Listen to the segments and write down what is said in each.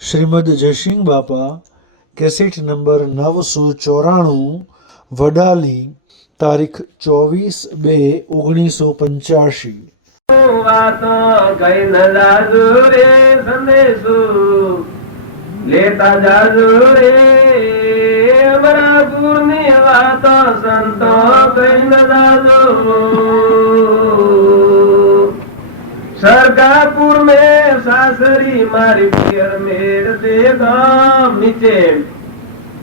શ્રીમદ જયસિંહ બાપા cassette number 994 Vadali તારીખ 24/2/1985। વાતો કઈ ન જાજુ રે સંદેશો લેતા જાજુ રે બરાપુર ની વાતો સંતો કઈ ન જાજુ। सरगापुर में सासरी मारी पियर मेड़ दे गाम नीचे।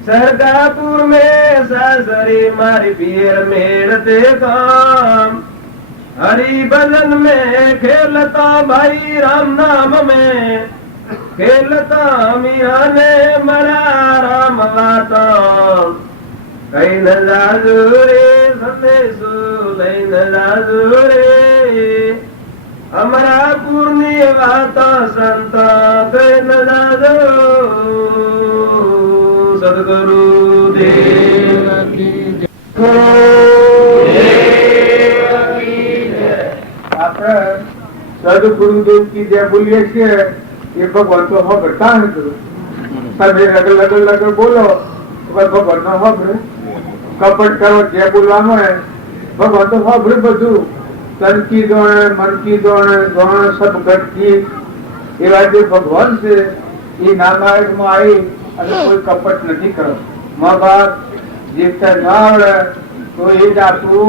सरगापुर में सासरी मारी पियर मेड़ दे गाम। हरि भजन में खेलता भाई राम नाम में खेलता मीरा ने मरा राम वाता कई न जाजू रे संदेशो लई न जाजू रे अमरापुर ની વાતો સંતો કઈ ન જાજો। સદગુરુ દેવ કી જય। આપણે સદગુરુદેવ કી જય બોલીએ છીએ એ ભગવાન તો સાંભળતા નથી। તમે લગલ બોલો ભગવાન નો સાંભળે। કપટ કરો જે બોલવાનું ભગવાન તો સાંભળે બધું। तन की दौड़ मन की दौड़ सब घटती एवा जो भगवान से ये नामार्ग में आई अगर कोई कपट नहीं करो। माँ बाप जीवता न आवड़े तो ये आपू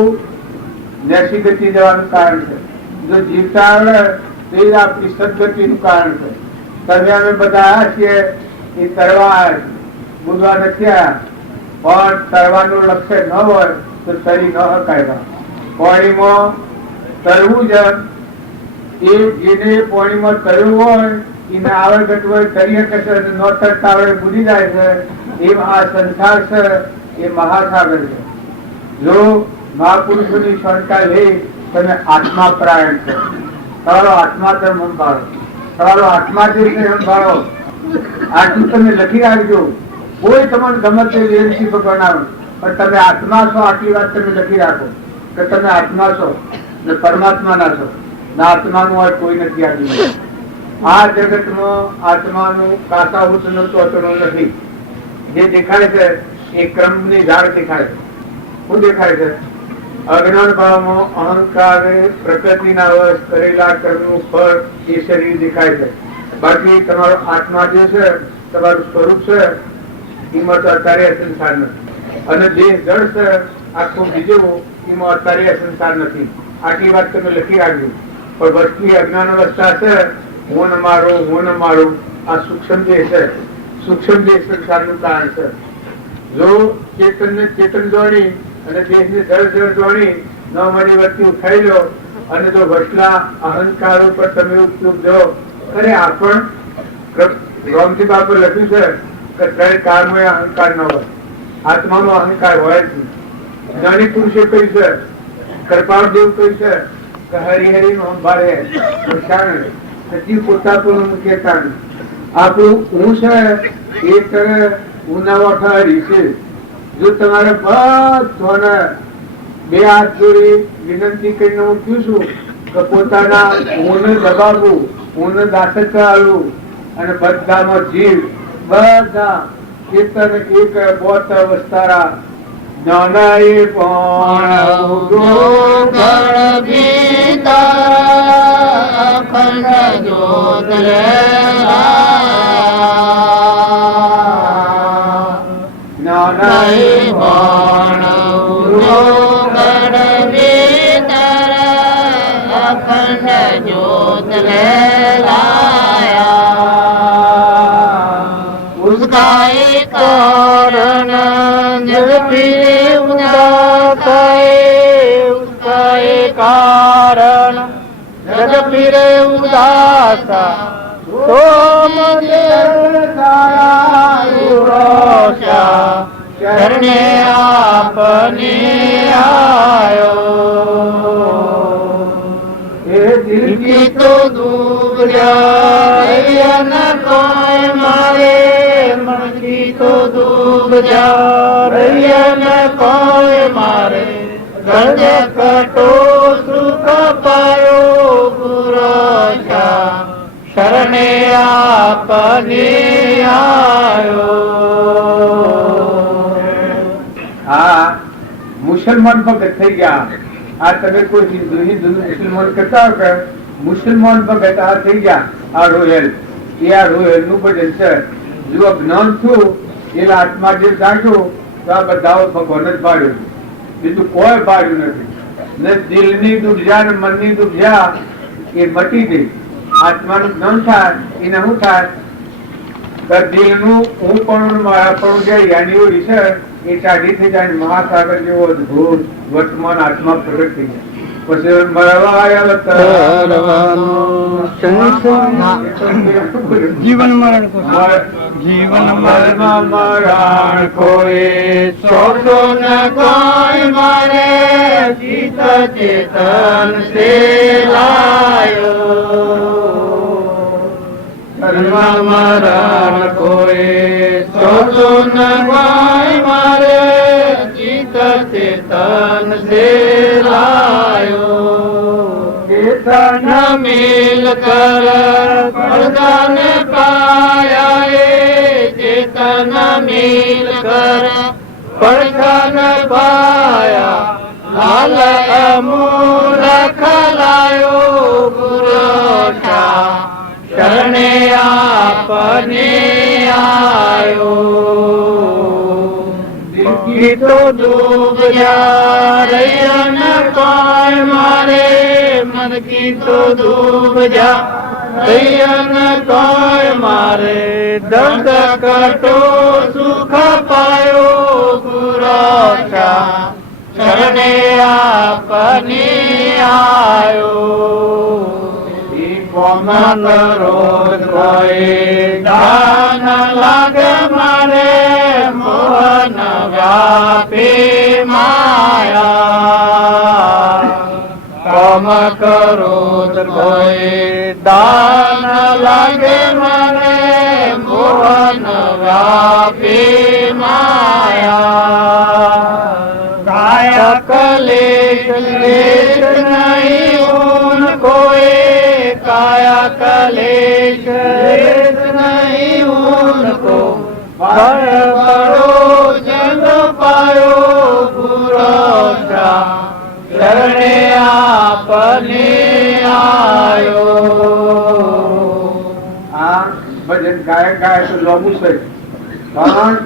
नैसी गति जवान कारण है। जो जीवता आवड़े तो ये आपकी सदगति कारण है। तबिया में बताया कि ये तरवा बुझवा नहीं आया और तरवा लक्ष्य न हो तो तरी न हकायगा। पौड़ी में तरવું જ એ જેને પાણીમાં તરવું હોય એને આવડ ઘટવડ તરી શકે છે, ન તરતા આવડે બુડી જાય છે। એમ આ સંસાર છે એ મહાસાગર છે। જો મહાપુરુષોની શંકા લે તમે આત્મા પરાયણ છો। તમારો આત્મા તમે સંભાળો, તમારો આત્મા જે છે સંભાળો। આટલું તમે લખી રાખજો। કોઈ તમને ગમે તે વેરથી બનાવો પણ તમે આત્મા છો આટલી વાત તમે લખી રાખો કે તમે આત્મા છો ને પરમાત્मा ना छो। ना आत्मा नु कोई नहीं आदमी। आ जगत में आत्मा नु कासा उतनो तो अतनो नहीं। जे देखाय छे ए क्रम नी झाड़ देखाय छे। શું દેખાય છે? અજ્ઞાન ભાવમાં અહંકાર પ્રકૃતિ ના વશ કરેલા કર્મનું ફળ એ શરીર દેખાય છે। બાકી તમારો આત્મા જે છે તમારું સ્વરૂપ છે એમાં તો અત્યારે સંસાર નથી અને દેહ જળ છે આખું બીજું એમાં અત્યારે સંસાર નથી। આટલી વાત તમે લખી રાખજો। પણ વસ્તી અજ્ઞાન અવસ્થા છે હું ન મારું આ સૂક્ષ્મ દેહ છે। સૂક્ષ્મ દેહ સંસારનું કારણ છે। જો ચેતન ને ચેતન જોડી અને દેહ ને જળ જોડી ન મળી વસ્તી ઉઠાઈ લો અને જો વસલા અહંકાર ઉપર તમે ઉપયોગ દો અરે આ પણ રામજી બાપા લખ્યું છે કે ત્રણ કાળમાં અહંકાર ન હોય, આત્માનો અહંકાર હોય જ નહીં। જ્ઞાની પુરુષે કહ્યું છે, कृपाल देव कही है कि हरि हरि नो संभाळे सची पोता को कहता आपू ऊंच है एक ऊनावाठा हरी से। जो तुम्हारे बधाने बे हाथ जोड़ी विनंती करीने हूँ क्यों छू कि पोताना ऊने दबावू ऊने दाखल करावू अने बधामां जीव बधा चेतन एक बहुत अवस्था ज्ञानाय पण गण भीतर अखंड ज्योत ज्ञानाय पण गण भीतर अखंड ज्योत लाया। उसका एक कारण जग फिरे उसका एक कारण जग फिरे उदासा सोम शरणे आपने आयो। ये दिल की तो डूब जाए न कोई मारे मन की तो डूब जा रही न कोई मारे गज कटो सुख पायो गुरु शरणे आपने આયો. આ મુસલમાન ભગત થઈ ગયા. આ તમે કોઈ હિન્દુ મુસલમાન કરતા હો કે મુસલમાન ભગત આ થઈ ગયા. આ રોયલ એ આ રોયલ નું ભજન છે. જો જ્ઞાન થયું એટલે આત્મા જે જાગ્યો તો આ બધા ભગવાન જ પાડ્યું, બીજું કોઈ પાડ્યું નથી. ને દિલની દુર્જા ને મનની દુર્જા એ મટી ગઈ. આત્માનું જ્ઞાન થાય એને શું થાય? દિલનું હું પણ મારા પણ જે યાની છે એ ચાડી થઈ જાય. મહાસાગર જેવો અદભુત વર્તમાન આત્મા પ્રગટ થઈ જાય. પછી જીવન મરણ મરણ કોઈ છોડો ન કોઈ મારે ચિત ચેતન સે લાયો. મરણ કોઈ છોડો ન કોઈ મારે ચિત ચેતન સે લાયો. ચેતન મિલ કર પ્રદાન પાયા. ચેતન મિલ કર પ્રદાન પાયા. લાલ અમૂલ ખલાયો પુરુષા શરણે આપને આયો. દિલકી તો ડૂબ જા રૈયન કોઈ મારે. મન કી તો ડૂબ જા રૈયન કોઈ મારે. દર્દ કટો સુખ પાયો પુરુષા શરણે આપને આયો. કોમન રોજ કોઈ દાન લાગે મારે. મોહન વ્યાપી માયા. કોમ કરોજ કોઈ દાન લાગે મારે. મોહન વ્યાપી માયા. કાય કલેશ લેશ નહીં કોઈ. કાયા કલેશ લેશ નહીં ઉनको. બડો જગ પાયો પુરુષા શરણે આપને આયો. આ ભજન ગાય તો લાંબુ છે, પણ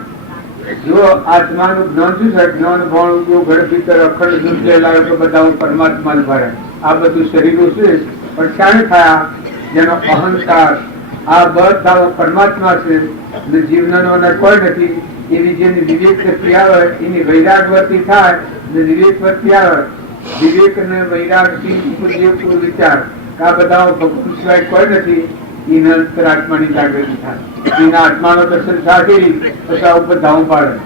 જો આત્માનું જ્ઞાન શું છે? જ્ઞાન ભણ ઘર ભીતર અખંડ દૂધ લેલાયો તો બધા હું પરમાત્મા જ ભરે. આ બધું શરીરો છે પણ ક્યારે થયા? જેનો અહંકાર આ બધા પરમાત્મા છે ને જીવનનો કોઈ નથી. એવી જેની વિવેક શક્તિ આવે એની વૈરાગ વર્તી થાય ને વિવેક વર્તી આવે. વિવેક ને વૈરાગ થી વિચાર આ બધા ભગવાન સિવાય કોઈ નથી. એના અંતરાત્માની જાગૃતિ થાય. એના આત્માનો દર્શન થાય પછી ઉપર ધાવું પાડે.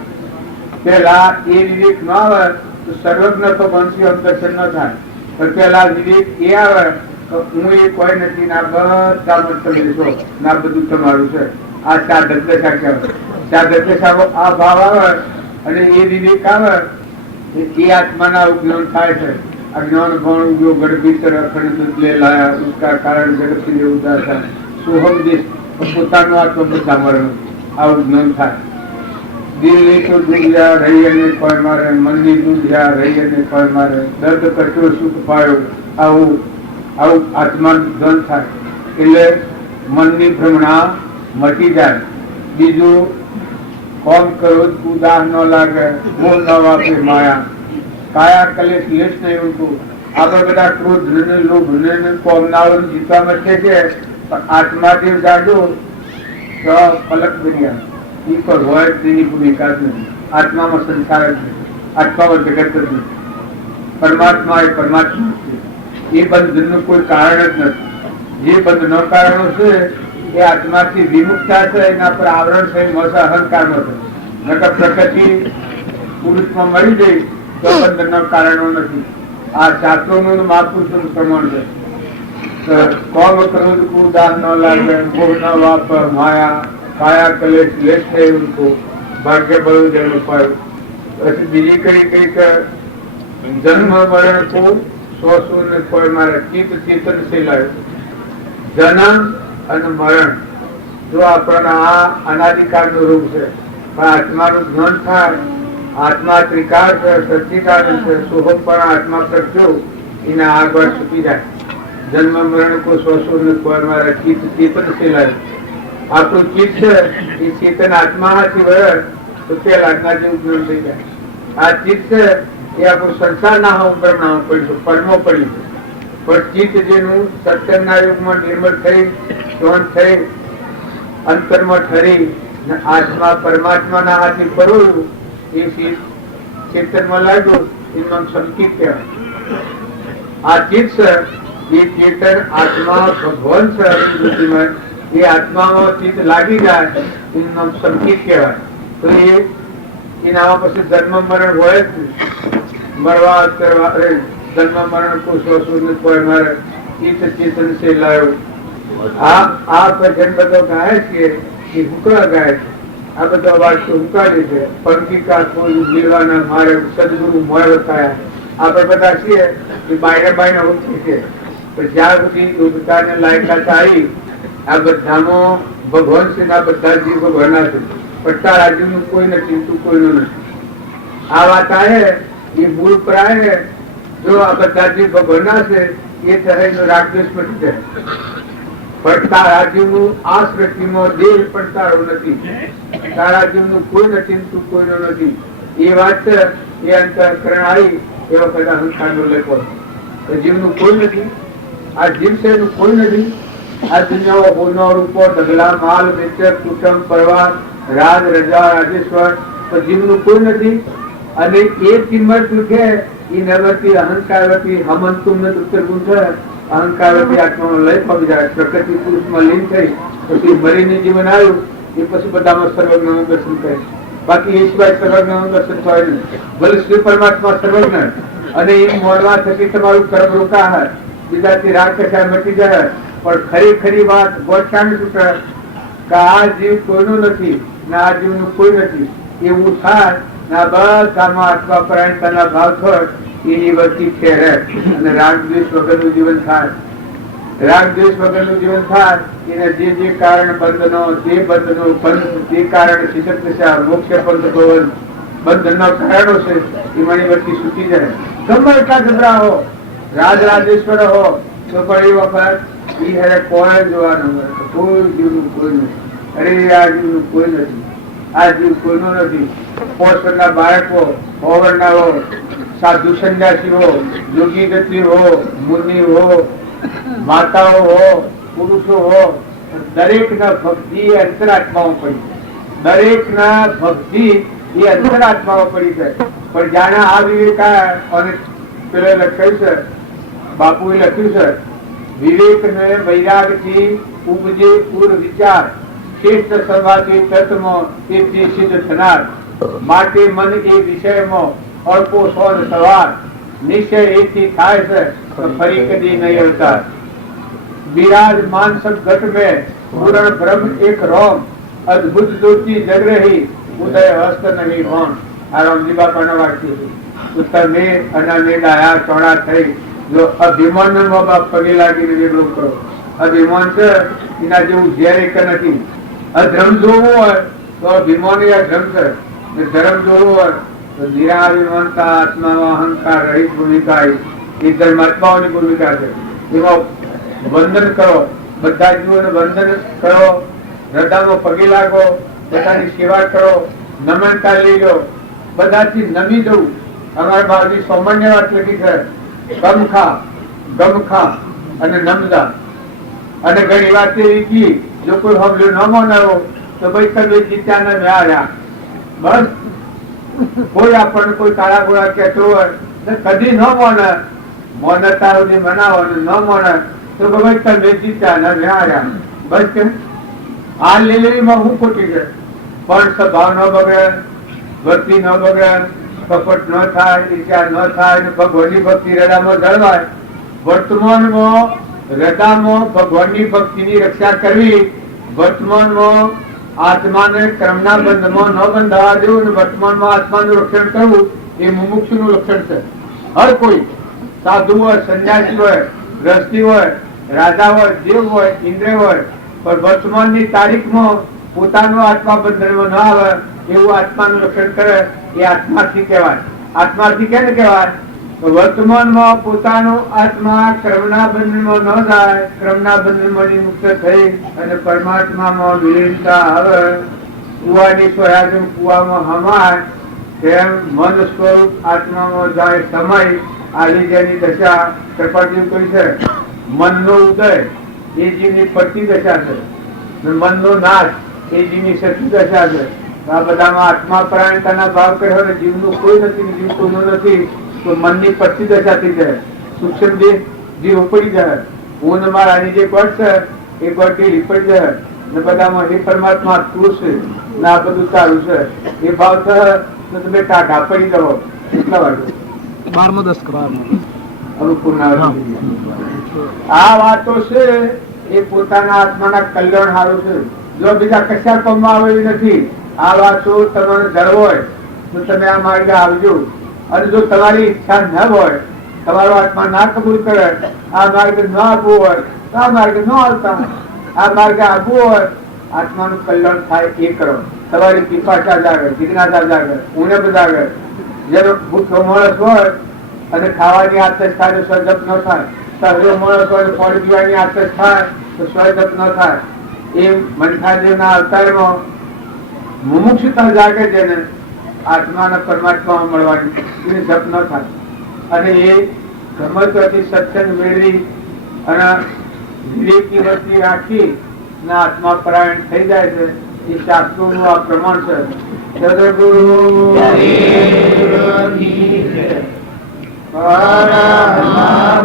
પેલા એ વિવેક ન આવે તો સર્વજ્ઞ તો બનશી દર્શન ન થાય. પણ પેલા વિવેક એ આવે હું એ કોઈ નથી ના બધા તમે છો ના બધું તમારું છે. આ ચાર દશા કહેવાય. ચાર દશા આ ભાવ આવે અને એ વિવેક આવે એ આત્માના જ્ઞાન થાય છે. અજ્ઞાન ભણ ઉગ્યો ગઢ ભીતર અખંડ દૂધ લે લાયા. ઉસકા કારણ જગત થી ઉદાસ થાય. સોહમ દેશ પોતાનું આત્મ બધા મરણ આવું જ્ઞાન થાય. દિલની તો દુર્જા રહી અને કોઈ મારે. મનની દુર્જા રહી અને કોઈ મારે. દર્દ કચરો સુખ પાયો. આવું આત્મા ધન થાય. એટલે મનની ભ્રમણા મટી જાય. બીજું કોમ કરો ઉદાહ ન લાગે. મોહ ન વાપરે માયા. કાયા કલેશ લેશ નહીં ઉઠું. આપણે બધા ક્રોધ ને લોભ ને કોમનાઓ જીતવા માટે છે. પણ આત્મા જે જાગો તો પલક દુનિયા એ પર હોય તેની ભૂમિકા જ નથી. આત્મામાં સંસાર જ નથી. આત્મામાં જગત જ નથી. પરમાત્મા એ પરમાત્મા છે. એ બંધનનું કોઈ કારણ જ નથી. જે બંધનો કારણો છે એ આત્માથી વિમુક્તા છે. એના પર આવરણ છે મસ અહંકાર નો છે. નકર પ્રકૃતિ પુરુષમાં મળી ગઈ તો બંધનના કારણો નથી. આ શાસ્ત્રોનું મહાપુરુષોનું પ્રમાણ છે. કોમ ક્રોધ કુદાન ન લાગે. મોહ ન વાપ માયા. કાયા કલેશ લેશ है उनको. ભાગ્ય બળ જન્મ પાયો. પછી બીજી કઈ જન્મ મરણ કો સોસું ને કોઈ મારે ચિત્ત ચેતન से લાયો. જન્મ અને મરણ જો આપણને આ અનાદિકાળનું રૂપ છે, પણ આત્માનું જ્ઞાન થાય, આત્મા ત્રિકાળ છે, સચ્ચિદાનંદ છે, શુભમ પણ આત્મા પ્રગટ્યો, એના આગળ છૂટી જાય. જન્મ મરણ કો શોષો ન કોઈ મારા ચિત્ત ચેતન से लाए. આપણું ચિત્ત છે એ ચેતન આત્મા હાથી વળે તો તે લાગના જેવું જ્ઞાન થઈ જાય. આ ચિત્ત છે એ આપણું સંસાર ના હોમ બ્રહ્મ ના પડ્યું, પરમો પડ્યું. પણ ચિત્ત જેનું સત્સંગના યુગમાં નિર્મળ થઈ, શાંત થઈ, અંતરમાં ઠરી આત્મા પરમાત્માના હાથે પરોયું, એ ચેતનમાં લાગ્યું, એનું સંકિત કહેવાય. આ ચિત્ત છે એ ચેતન આત્મા ભગવાન છે, એ આત્મામાં ચિત્ત લાગી જાય, એનું નામ સંકિત કહેવાય. તો એનામાં પછી જન્મ મરણ હોય જ નહીં. મરવા કરવા જન્મ મરણ કો શોષું કોઈ મારે ચિત્ત ચેતન से લાયો. આ ભજન બધો ગાય છે એ હુકડા ગાય છે. આ બધા વાતો હુકાડી છે. પંખી કા કોઈ જીવાના મારે સદગુરુ મોય બતાયા. આપણે બધા છીએ એ બાયરે બાયને ઉઠી છે. પણ જ્યાં સુધી ઉઠતાને લાયકાત આવી, આ બધામાં ભગવાન છે, આ બધા જીવ ભગવાનના છે. પટ્ટા રાજ્યનું કોઈ નથી, તું કોઈનું નથી. આ વાત આવે એ મૂળ પર આવે. જો આ બધા જીવ ભગવાનના છે એ તરફ રાગદ્વેષ મટી જાય. પડતા રાજ્યનું આ સૃષ્ટિમાં દેહ પણ તારો નથી, તારા જીવનું કોઈ નથી, તું કોઈનો નથી. એ વાત એ અંતઃકરણ આવી એ વખત અહંકારનો લેખો. જીવનું કોઈ નથી, આ જીવ છે એનું કોઈ નથી. આ દુનિયામાં ગુનો રૂપો ઢગલા માલ મિત્ર કુટુંબ પરિવાર રાજ રજા રાજેશ્વર, તો જીવનું કોઈ નથી. અને એ કિંમત કે એ નવતી અહંકારવતી હમંતુમ ને ઉત્તર ગુણ છે. અહંકારવતી આત્મામાં લય પામી જાય, પ્રકૃતિ પુરુષમાં લીન થઈ, પછી મરીને જીવન આવ્યું, એ પછી બધામાં સર્વજ્ઞનું દર્શન કરે. બાકી એ સિવાય સર્વજ્ઞનું દર્શન થાય નહીં. ભલે શ્રી પરમાત્મા સર્વજ્ઞ, અને એ મોડવા થકી તમારું કર્મ રોકા હોય, બીજાથી રાગ કશા મટી જાય. પણ ખરી ખરી વાત ગોઠાની છૂટે કે આ જીવ કોઈનું નથી ને આ જીવનું કોઈ નથી. એવું થાય ના બધામાં આત્મા પરાયણતાના ભાવ થાય, એની વચ્ચે ફેરે અને રાગ દ્વેષ વગરનું જીવન થાય. રાગ દ્વેષ વગરનું જીવન થાય એને જે કારણ બંધનો, જે બંધનો બંધ, જે કારણ શિક્ષક દશા મોક્ષ પંથ ભવન બંધનના કારણો છે, એ મારી વચ્ચે છૂટી જાય. ગમે એટલા જબરા હો, રાજ રાજેશ્વર હો, તો પણ એ વખત એ હરે કોઈ જોવાનું કોઈ જીવનું કોઈ નથી. અરે આ જીવનું કોઈ નથી, આ જીવ કોઈનો નથી. 5 વર્ષના બાળકો, 100 વર્ષના હો, સાધુ સંન્યાસી હો, યોગી ગતિ હો, મુનિ હો, માતાઓ હો, પુરુષો હો, દરેક ના ભક્તિ એ અંતરાત્માઓ પડી. દરેક ના ભક્તિ એ અંતરાત્માઓ પડી છે. પણ જાણે આ વિવેકા અને પેલે લખ્યું છે, બાપુએ લખ્યું છે, વિવેક ને વૈરાગ થી ઉપજે પૂર વિચાર, શ્રેષ્ઠ સર્વાથી તત્વમાં તેથી સિદ્ધ થનાર. માટે મન એ વિષયમાં અલ્પો સોન સવાર, નિશ્ચય એથી થાય છે તો ફરી કદી નહીં અવતાર. विराजमान सब घट में पूर्ण ब्रह्म एक रोम, अद्भुत ज्योति जग रही, उदय हस्त नहीं होन. आ रामजी बापाना वाक्य છે. તમે અને ડાયા ચોડા થઈ જો અભિમાન માં બાપ પગે લાગીને વેગળો કરો. અભિમાન છે એના જેવું ઝેર એક નથી. અધર્મ જોવું હોય તો અભિમાન એ અધર્મ છે, ને ધર્મ જોવું હોય તો નિરાભિમાનતા આત્મામાં અહંકાર રહિત ભૂમિકા એ ધર્માત્માઓની ભૂમિકા છે. એમાં વંદન કરો, બધા જીવોને વંદન કરો, હૃદયમાં પગે લાગો, બધાની સેવા કરો, નમ્રતા લઈ લો, બધાથી નમી જવું. અમારા બાજુ સામાન્ય વાત લખી છે, ગમખા અને નમદા. અને ઘણી વાત એવી કી જો કોઈ હમલો ન માનો તો ભાઈ તમે જીત્યા ને રહ્યા. બસ કોઈ આપણને કોઈ કાળા ગોળા કહેતો હોય કદી ન માને, મોનતા સુધી મનાવો ન માને તો ભાઈ તમે જીત્યા ને રહ્યા. બસ કે આ લેલેરીમાં હું ખોટી છે. પણ સ્વભાવ ન બગડે, ભક્તિ ન બગડે, કપટ ન થાય, ઈર્ષ્યા ન થાય, ભગવાનની ભક્તિ હૃદયમાં જળવાય. વર્તમાનમાં હૃદયમાં ભગવાનની ભક્તિની રક્ષા કરવી, વર્તમાનમાં આત્માને ક્રમના બંધમાં ન બંધાવા દેવું, વર્તમાનમાં આત્માનું રક્ષણ કરવું એ મુમુક્ષુનું લક્ષણ છે. હર કોઈ સાધુ હોય, સંન્યાસી હોય, ગ્રસ્તી હોય, રાજા હોય, દેવ હોય, ઇન્દ્ર હોય, પણ વર્તમાનની તારીખમાં પોતાનો આત્મા બંધનમાં ન આવે એવું આત્માનું રક્ષણ કરે એ આત્માર્થી કહેવાય. આત્માર્થી કેને કહેવાય? વર્તમાનમાં પોતાનો આત્મા ક્રમના બંધનમાં ન જાય, ક્રમના બંધનમાંથી મુક્ત થઈ અને પરમાત્મામાં વિલીનતા આવે. કુવાની સોયાજમ કુવામાં હમાય તેમ મન સ્વરૂપ આત્મામાં જાય સમય આવી જેની દશા કૃપાજી કોઈ છે. મનનો ઉદય એ જીવની પડતી દશા છે, મનનો નાશ એ જીવની સતી દશા છે. આ બધામાં આત્મા પરાયણતાના ભાવ કર્યો ને જીવનું કોઈ નથી, જીવ કોઈનું નથી, તો મનની પડતી દશા થઈ જાય. સૂક્ષ્મ દેહ જીવ ઉપડી જાય. હું મારાની જે પડ છે એ પડ ઢીલી પડી જાય ને બધામાં એ પરમાત્મા તું છે ને આ બધું તારું છે એ ભાવ છે તો તમે ટાઢા પડી જાઓ. કેટલા વાગે? 12 10 આ વાતો છે એ પોતાના આત્માના કલ્યાણ સારું છે. જો બીજા કશા કામમાં આવે એવી નથી. આ વાતો તમારે જળ હોય તો તમે આ માર્ગે આવજો. અને જો તમારી ઈચ્છા ન હોય, તમારો આત્મા ના કબૂલ કરે, આ માર્ગે ન આપવું હોય તો આ માર્ગે ન આવતા. આ માર્ગે આપવું હોય, આત્માનું કલ્યાણ થાય એ કરો. તમારી પીપાશા જાગે, જિજ્ઞાસા જાગે, ઉણપ જાગે. જેનો ભૂખ્યો માણસ હોય અને ખાવાની આતશ થાય તો સ્વજપ ન થાય, સહજો માણસ હોય તો પાણી પીવાની આતશ થાય તો સ્વજપ ન થાય. એ મનખાદેવના અવતારમાં મુમુક્ષુતા જાગે જેને આત્માના પરમાત્મામાં મળવાની એને જપ ન થાય. અને એ ગમતથી સત્સંગ મેળવી અને વિવેકની વસ્તી રાખી ને આત્મા પરાયણ થઈ જાય છે. એ શાસ્ત્રોનું આ પ્રમાણ છે. સદગુરુ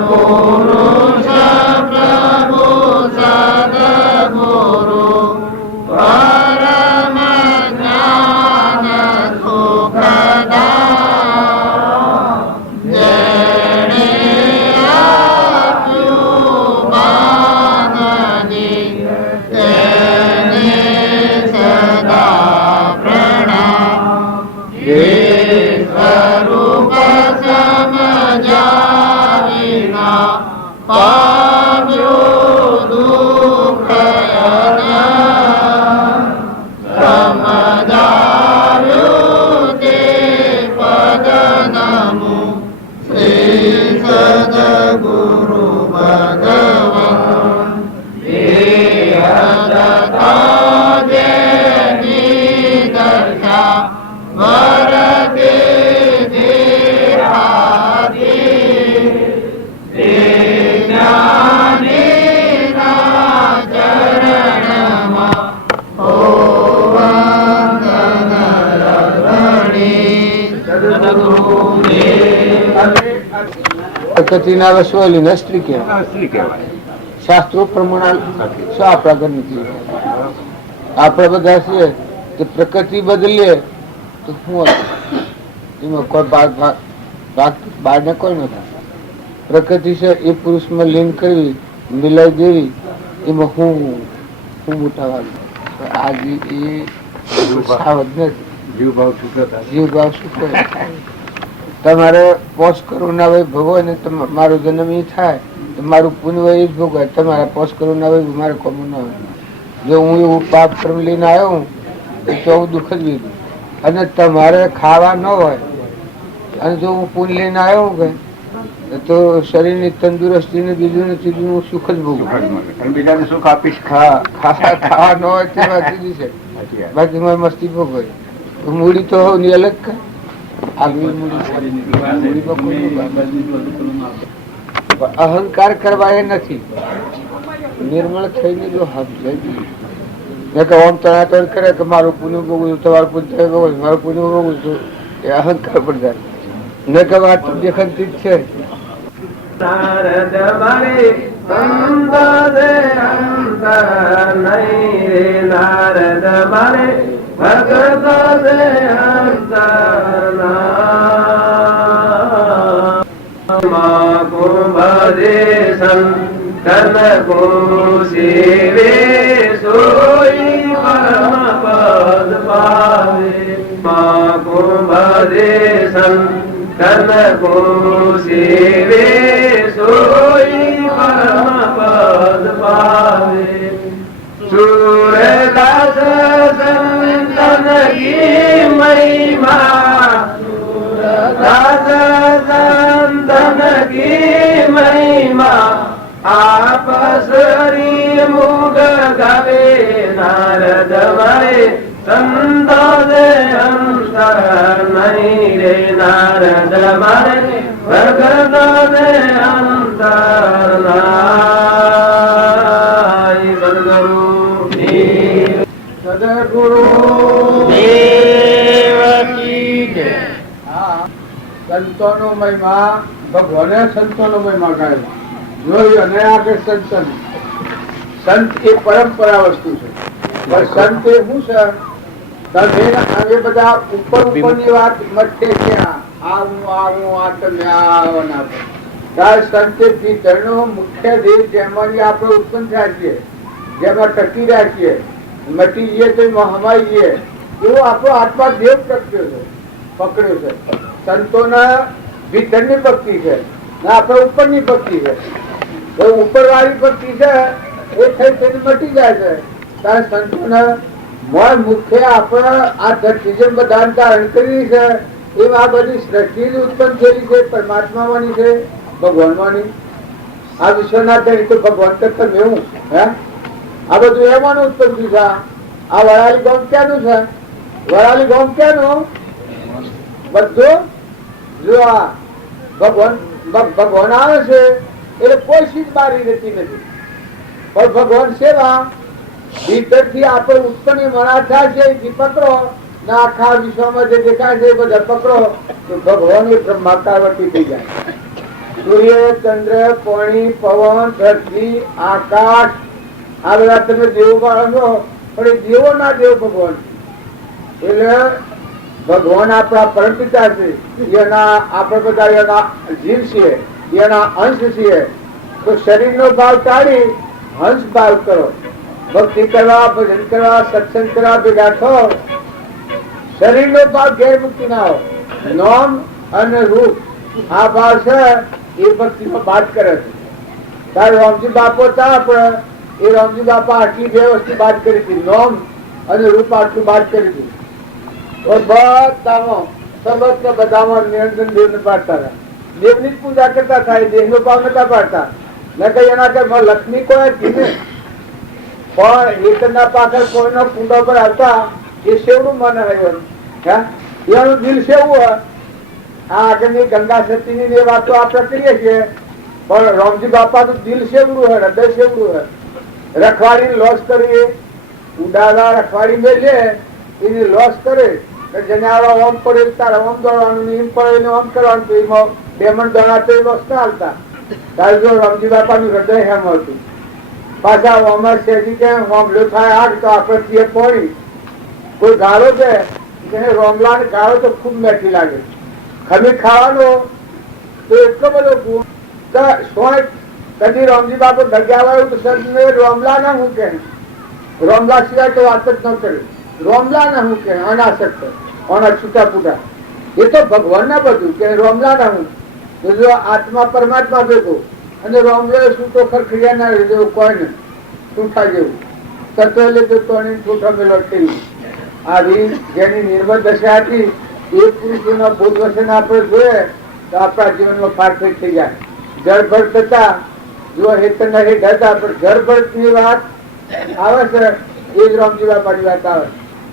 પુરુષ પ્રભુ સદગુરુ પરમ જ્ઞાન સુખદાતા જેણે આપ્યું માનની તેને સદા પ્રણામ. જે સ્વરૂપ સમજ્યા વિના પામ્યો દુઃખ સમજાવ્યું તે પદ નમું શ્રી સદગુરુ ભગવાન. દેહદત્તા જેની દશા વરદે દેહાતી તે જ્ઞાનીના ચરણમાં ઓ વંદન રવણી. પ્રકૃતિના વસવાલીને સ્ત્રી કહેવાય. શાસ્ત્રો પ્રમાણે શું આપણા ઘર નથી. આપણે બધા છે કે પ્રકૃતિ બદલીએ તો શું એમાં કોઈ બાળને કોઈ નથી. પ્રકૃતિ છે એ પુરુષમાં લીન કરવી, મિલાઈ દેવી, એમાં હું મોટા વાળું આ જીવ ભાવ શું કરે. તમારે પોષ કરવું ના હોય ભગવાન, મારો જન્મ એ થાય તો મારું પુણ્ય હોય એ જ ભોગવાય. તમારે પોષ કરવું ના હોય મારે કોમું ના હોય. જો હું એવું પાપ કર્મ લઈને આવ્યો હું તો હું દુઃખ જ લીધું. અને તમારે ખાવા ન હોય અને જો હું પુણ્ય લઈને આવ્યો હું તો શરીરની તંદુરસ્તી ને બીજું ને ત્રીજું હું સુખ જ ભોગવું. બીજાને સુખ આપીશ. ખાવા ન હોય તે વાત જુદી છે, બાકી મારે મસ્તી ભોગવાય. મૂડી તો ની અલગ કઈ અહંકાર કરવા એ નથી. નિર્મળ થઈને જો સમજાય ઓમ તણાતણ કરે કે મારું પુણ્ય ભોગવું છું, તમારું પુણ્ય ભોગવું છું, મારું પુણ્ય ભોગવું છું, એ અહંકાર પર જાય. ન કે વાત દેખતી જ છે. નારદ બરે અંતર અંતર નહીં રે નારદ બરે ભગત દે અંતર ના કુંભદે સંતન કો સેવે સોઈ પરમ પદ પાવે. મા કુંભદે સંતન કો સેવે સોઈ પરમ પદ પાવે. સંતો દે અંતર નહીં રે નારદ મારે ભગતો દે અંતર નાય સદગુરુ સદગુરુ દેવકી જય. સંતોનો મહિમા ભગવાને સંતોનો મહિમા ગાયો જોઈ અને આપે સંતન સંત એ પરંપરા વસ્તુ છે પણ સંત એ શું છે હવે બધા ઉપર ઉપરની વાત મટકે છે આ તમે તાર સંત ભીતરનો મુખ્ય દેહ જેમાંથી આપણે ઉત્પન્ન થયા છીએ જેમાં ટકી રહ્યા છીએ મટી જઈએ તો હમાઈ જઈએ એવો આપણો આત્મા દેવ પ્રગટ્યો છે પકડ્યો છે સંતોના ભીતરની ભક્તિ છે ને આપણે ઉપરની ભક્તિ છે ઉપર વાળી ભક્તિ છે એ થઈ થઈને મટી જાય છે ત્યારે સંતોના મોય મુખ્ય આપણે આ ધરતી જેમ બધાને ધારણ કરી છે એમ આ બધી સૃષ્ટિ ઉત્પન્ન થયેલી છે પરમાત્માની છે ભગવાનમાંની આ વિશ્વના તો ભગવાન કરતા એવું હે આ બધું એમાંનું ઉત્પન્ન થયું છે આ વડાલી ગામ ક્યાંનું છે વડાલી ગામ ક્યાંનું બધું જો આ ભગવાન આવે છે એટલે કોઈ ચીજ બારી રહેતી નથી પણ ભગવાન સેવા ભીતરથી આપણે ઉત્પન્ન મણા થાય છે એ પકડો ને આખા વિશ્વમાં જે દેખાય છે એ બધા પકડો તો ભગવાન એ બ્રહ્માકારવતી થઈ જાય. સૂર્ય ચંદ્ર પાણી પવન ધરતી આકાશ આ બધા તમે દેવો માનો પણ એ દેવો ના દેવ ભગવાન એટલે ભગવાન આપણા પરમપિતા છે એના આપણે બધા એના જીવ છીએ એના અંશ છીએ તો શરીરનો ભાવ ટાળી હંસ ભાવ કરો ભક્તિ કરવા ભજન કરવા સત્સંગ કરવા ભેગા થો શરીરનો ભાવ ગેરમુક્તિ ના હો નોમ અને રૂપ આ ભાવ છે એ ભક્તિમાં બાદ કરે છે તાર રામજી બાપો હતા આપણે એ રામજી બાપા આટલી બે વસ્તુ બાદ કરી હતી નોમ અને રૂપ આટલું બાદ કરી હતી બધામાં નિરંજન દેવ ને પાડતા હતા દેવની જ પૂજા કરતા થાય દેહ નો ભાવ નતા પાડતા મેં કઈ એના કે લક્ષ્મી કોઈ હતી ને પણ એકના પાછળ કોઈનો કુંડા પર આવતા એ સેવડું મને રહ્યું એનું દિલ સેવું હોય આ આગળની ગંગા સતીની વાતો આપણે કરીએ છીએ પણ રામજી બાપાનું દિલ સેવડું હોય હૃદય સેવડું હોય રખવાડી લોસ કરીએ ઉડાડા રખવાડી મેલે એની લોસ કરે જનારો ઓમ પડે તારા ઓમ દોડવાનું એમ પડે ઓમ કરવાનું એમાં ડેમન દોડાતો એ લોસ ના હાલતા તારે જો રામજી બાપાનું હૃદય હેમ હતું પાછા ઓમર શેજી કે હોમલો થાય આગ તો આપણે પડી કોઈ ગાળો છે એને રોમલા ને ગાળો તો ખૂબ મેઠી લાગે ખમી ખાવાનો તો એટલો બધો કદી રામજી બાપુ ડગ્યા તો સર રોમલા ના હું કે રોમલા સિવાય તો વાત જ ન કરી રોમલા ના હું કે અનાસક્ત ઓના છૂટા પૂટા એ તો ભગવાન ના બધું કે રોમલા ના હું જો આત્મા પરમાત્મા ભેગો અને રોમલો શું તો ખરખરિયા ના જેવું કોઈ ને છૂટા જેવું તત્વ તો છૂટા મેલો થઈ આવી જેની નિર્મળ દશા હતી એ પુરુષોના બોધ વચન આપણે જોઈએ તો આપણા જીવનમાં પારફેક્ટ થઈ જાય જળભર થતા જો હેત નહીં ડરતા પણ જળભર ની વાત આવે છે એ જ રામજી બાપાની વાત આવે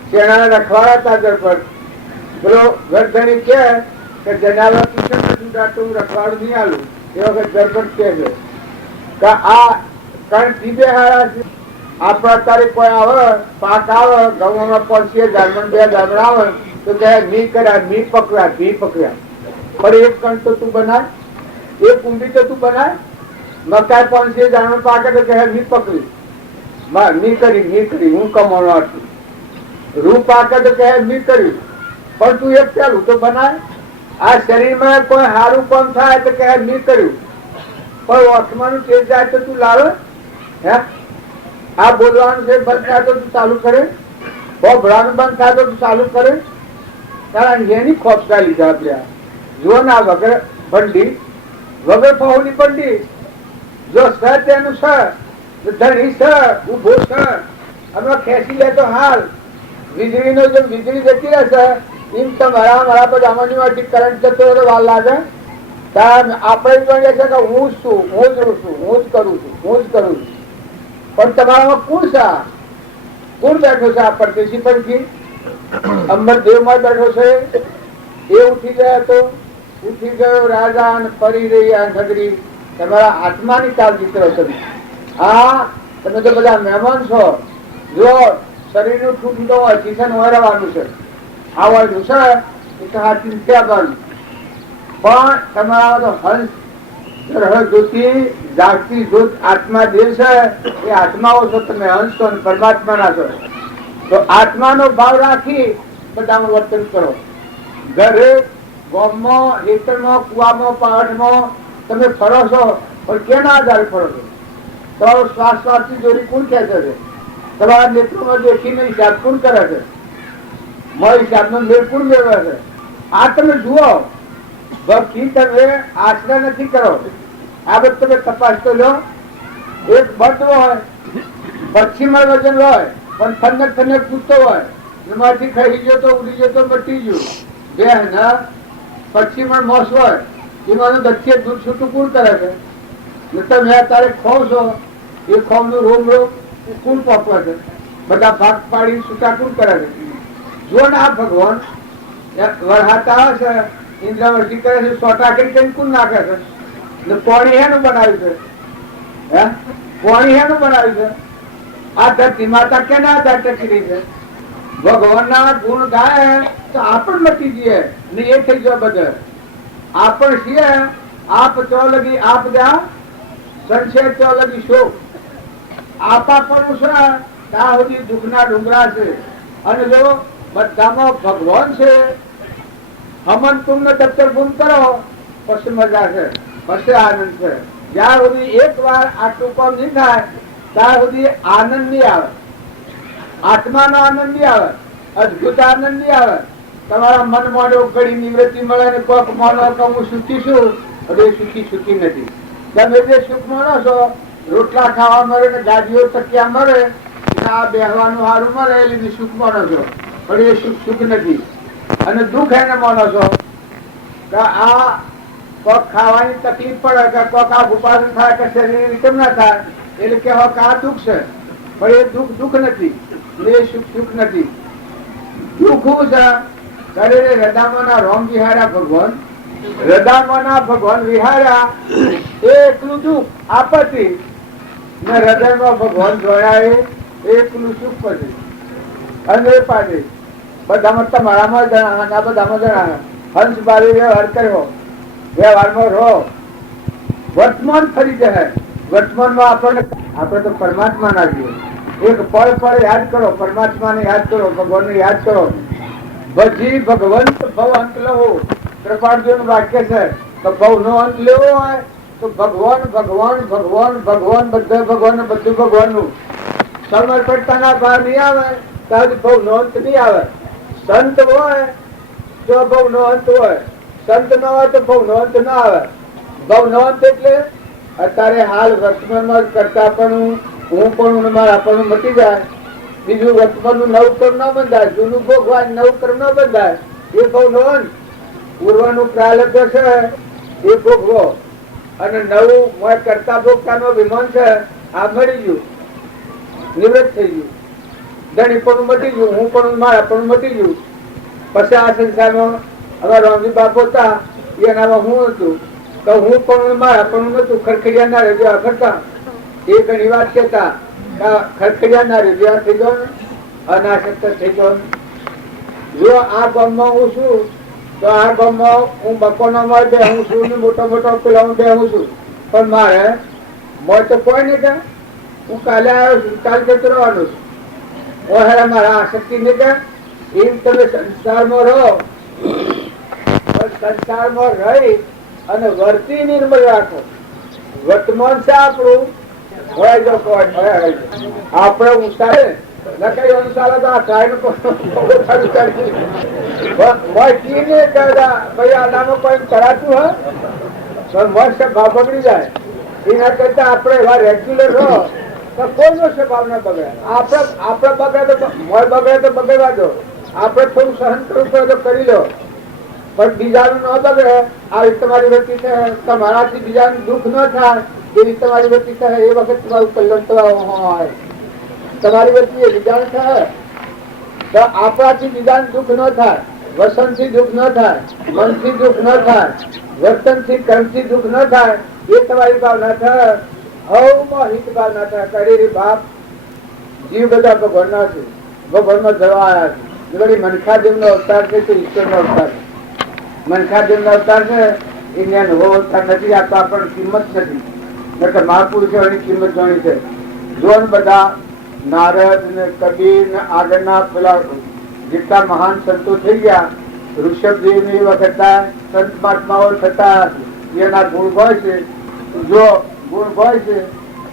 શેણા રખવાડા હતા જળભર પેલો ગરધણી કે જનાવર કિશન રખવાડું નહીં આલું એ વખત જળભર કે છે આ કારણ દીબે હારા છે આપણા અત્યારે કોઈ આવે પાક આવે ગવામાં પડશે જામણ બે જામણ આવે તો કહે મી કર્યા મી પકડ્યા ઘી પકડ્યા પણ એક કણ તો તું બનાય એક ઊંડી તો તું બનાય મકાઈ પડશે જામણ પાકે તો કહે મી પકડી મી કરી હું કમાણો હતું રૂ પાકે તો કહે મી કરી પણ તું એક ચાલુ તો બનાય આ શરીરમાં કોઈ સારું કામ થાય તો કહે મી કર્યું પણ ઓઠમાનું તેજ જાય તો તું લાવે હે આ બોલવાનું છે બંધ થાય તો તું ચાલુ કરે ભોભળાનું બંધ થાય તો તું ચાલુ કરે કારણ એની ખોપતા લીધા આપણે જો ના વગર બંડી વગર પહોળી બંડી જો સર તેનું સર ધણી સર ઉભો સર હમણાં ખેંચી લે તો હાલ વીજળીનો જો વીજળી જતી રહેશે એમ તમારા મારા પર આમાંની માંથી કરંટ જતો હોય તો વાર લાગે આપણે જોઈએ છે કે હું જ છું હું જ રહું છું હું જ કરું છું હું જ કરું છું પણ તમારામાં કોણ છે કોણ બેઠો છે આ પરદેશી પંખી અંબરદેવ માં બેઠો છે એ ઉઠી ગયા તો ઉઠી ગયો રાજા અને ફરી રહી આ નગરી. તમારા આત્માની કાળજી કરો તમે. હા, તમે તો બધા મહેમાન છો. જો શરીર નું તૂટું તો હોય કિશન વરવાનું છે, આવડ્યું છે એ તો હાથી ક્યાં બન. પણ તમારા તો હંસ જ્યોતિ જાગતી જ્યોત આત્મા દેહ છે એ આત્માઓ છો તમે. હંસ છો પરમાત્મા ના છો. તો આત્માનો ભાવ રાખી બધામાં વર્તન કરો. ઘરે ગામમાં ખેતરમાં કુવામાં પહાડમાં તમે ફરો છો પણ કેના આધારે ફરો છો? તમારો શ્વાસ શ્વાસની દોરી કોણ ખેંચે છે? તમારા નેત્રોમાં દેખીને હિસાબ કોણ કરે છે? મારો હિસાબનો મેળ કોણ મેળવે છે? આ તમે જુઓ. ભક્તિ તમે આશરા નથી કરો. આ બધું તમે તપાસ તો લો. એક બંધ હોય, પશ્ચિમમાં વજન હોય પણ ઠંડક ઠંડક પૂછતો હોય, એમાંથી ખાઈ ગયો તો ઉડી ગયો તો મટી ગયું. બે ના પશ્ચિમમાં મોસ હોય એમાં દક્ષિણ દૂધ છૂટું કોણ કરે છે? તમે અત્યારે ખો છો એ ખોમ નું રોમ રોમ કોણ પોપવે છે? બધા ભાગ પાડી છૂટા કોણ કરે છે? જો ને આ ભગવાન વરહાતા આવે છે, ઇન્દ્રાવતી કરે છે, સોટા કરી કોણ નાખે છે? પાણી હેનું બનાવ્યું છે? હે, પાણી હેનું બનાવ્યું છે? આ ધરતી માતા કેના આધાર ટકી રહી છે? ભગવાન ના ગુણ ગાય તો આપણ મટી જઈએ ને એ થઈ ગયો બધે. આપણ છીએ આપ ચો લગી આપ દા સંશય ચો લગી શોક. આપા પણ છે ત્યાં સુધી દુઃખના ડુંગરા છે. અને જો બધામાં ભગવાન છે, હમન તુમને દફતર ગુમ કરો પછી મજા છે, પછી આનંદ છે. જ્યાં સુધી એક વાર આટલું કામ નહીં થાય ત્યાં સુધી આનંદ નહીં આવે. આત્માનો આનંદ નહીં આવે, અદભુત આનંદ નહીં આવે. તમારા મન મોડો ઘડી નિવૃત્તિ મળે ને કોક માનો કે હું સુખી છું, હવે સુખી સુખી નથી. તમે જે સુખ માનો છો, રોટલા ખાવા મળે ને ગાડીઓ તકિયા મળે, આ બેહવાનું સારું મળે એ લીધે સુખ માનો છો, પણ એ સુખ સુખ નથી. અને દુઃખ એને માનો છો કે આ કોક ખાવાની તકલીફ પડે કે કોક આ ઉપાસન થાય કે શરીર કેમ ના થાય એટલે કહેવા કે આ દુઃખ છે, પણ એ દુઃખ દુઃખ નથી, એ સુખ સુખ નથી. દુઃખ શું છે? શરીરે હૃદયમાં રોમ વિહાર્યા ભગવાન, હૃદયમાં ભગવાન વિહાર્યા એ એકલું દુઃખ આપત્તિ ને હૃદયમાં ભગવાન જોડાય એકલું સુખ પછી. અને એ પાછી બધામાં તમારામાં જણા, બધામાં જણા હંસ બારી વ્યવહાર કર્યો, વ્યવહારમાં રહો, વર્તમાન ફરી જાય. વર્તમાનમાં આપણે તો પરમાત્મા ના છીએ. એક પળ પળ યાદ કરો, પરમાત્માને યાદ કરો, ભગવાનને યાદ કરો. પછી ભગવંત ભવ અંત લેવો. કૃપાળજી નું વાક્ય છે તો ભવ નો અંત લેવો હોય તો ભગવાન ભગવાન ભગવાન ભગવાન બધે ભગવાન બધું ભગવાનનું સમર્પણતાના ભાર નહીં આવે ત્યારે ભવ નો અંત નહીં આવે. સંત હોય તો ભવ નો અંત હોય, સંત ન હોય તો ભવ નો અંત ના આવે. ભવ નો અંત એટલે અત્યારે હાલ વર્તમાનમાં કરતા પણ હું પણ મારા પણ મટી જાય. બીજું વર્તમાનનું નવું કર્મ ન બંધાય, જૂનું ભોગવાય નવું કર્મ ન બંધાય. એ ભવ નો અંત. પૂર્વનું પ્રારબ્ધ છે એ ભોગવો અને નવું મોય કરતા ભોગતા નો વિમાન છે આ મળી ગયું, નિવૃત્ત થઈ ગયું. ધણી પણ મટી ગયું, હું પણ મારા પણ મટી ગયું. પછી આ સંસારમાં અમારા રામજી બાપુ હતા એનામાં હું હતું તો હું પણ મારા પણ નતું. ખરખડિયા ના રજવા કરતા એ ઘણી વાત કેતા ખરખડિયા ના રજવા થઈ ગયો ને અનાશક્ત થઈ ગયો. જો આ ગામમાં હું છું તો આ ગામમાં હું બપોરનો મોય બે હું છું ને મોટો મોટો પેલા હું બે હું છું, પણ મારે મોય તો કોઈ નહીં કે હું કાલે આવ્યો છું, કાલ જતો રહેવાનું છું. ઓહેરા મારા આસક્તિ નહીં કે એમ તમે સંસારમાં રહો, સંસારમાં રહી અને વર્તી નિર્મળ રાખો. વર્તમાન છે આપણું, હોય જો આપણે ઉતારે નકરી અનુસાર તો આ ટ્રાય નો ભાઈ આનામાં કોઈ કરાતું હોય તો મસ્ત ભાવ બગડી જાય. એના કરતા આપણે એવા રેગ્યુલર રહો તો કોઈ નો સ્વભાવ ના બગડે. આપણે બગડે તો મોય બગડે તો બગડવા દો, આપણે થોડું સહન કરવું પડે તો કરી લો, પણ બીજાનું ન બગડે. આવી તમારી વૃત્તિ છે, તમારાથી બીજાનું દુઃખ ન થાય એવી તમારી વૃત્તિ થાય, એ વખત તમારું કલ્યાણ હોય. તમારી વૃત્તિ એ બીજાનું થાય તો આપણાથી બીજાને દુઃખ ન થાય, વસનથી દુઃખ ન થાય, મનથી દુઃખ ન થાય, વર્તનથી કર્મથી દુઃખ ન થાય, એ તમારી ભાવના થાય. હવમાં હિત ભાવના થાય. કરી બાપ જીવ બધા ભગવાનના છે, ભગવાનમાં જવા આવ્યા છે. વળી મનખાદેવ નો અવતાર છે તો ઈશ્વર નો અવતાર છે. મનખાદેવ નો અવતાર છે એ જ્ઞાન હોવો અવતાર નથી. આ તો આપણને કિંમત નથી. નકર મહાપુરુષોની કિંમત જાણી છે. જોન બધા નારદ ને કબીર ને આગળના પેલા જેટલા મહાન સંતો થઈ ગયા, ઋષભદેવ ની વખત સંત મહાત્માઓ થતા એના ગુણ હોય છે. જો ગુણ હોય છે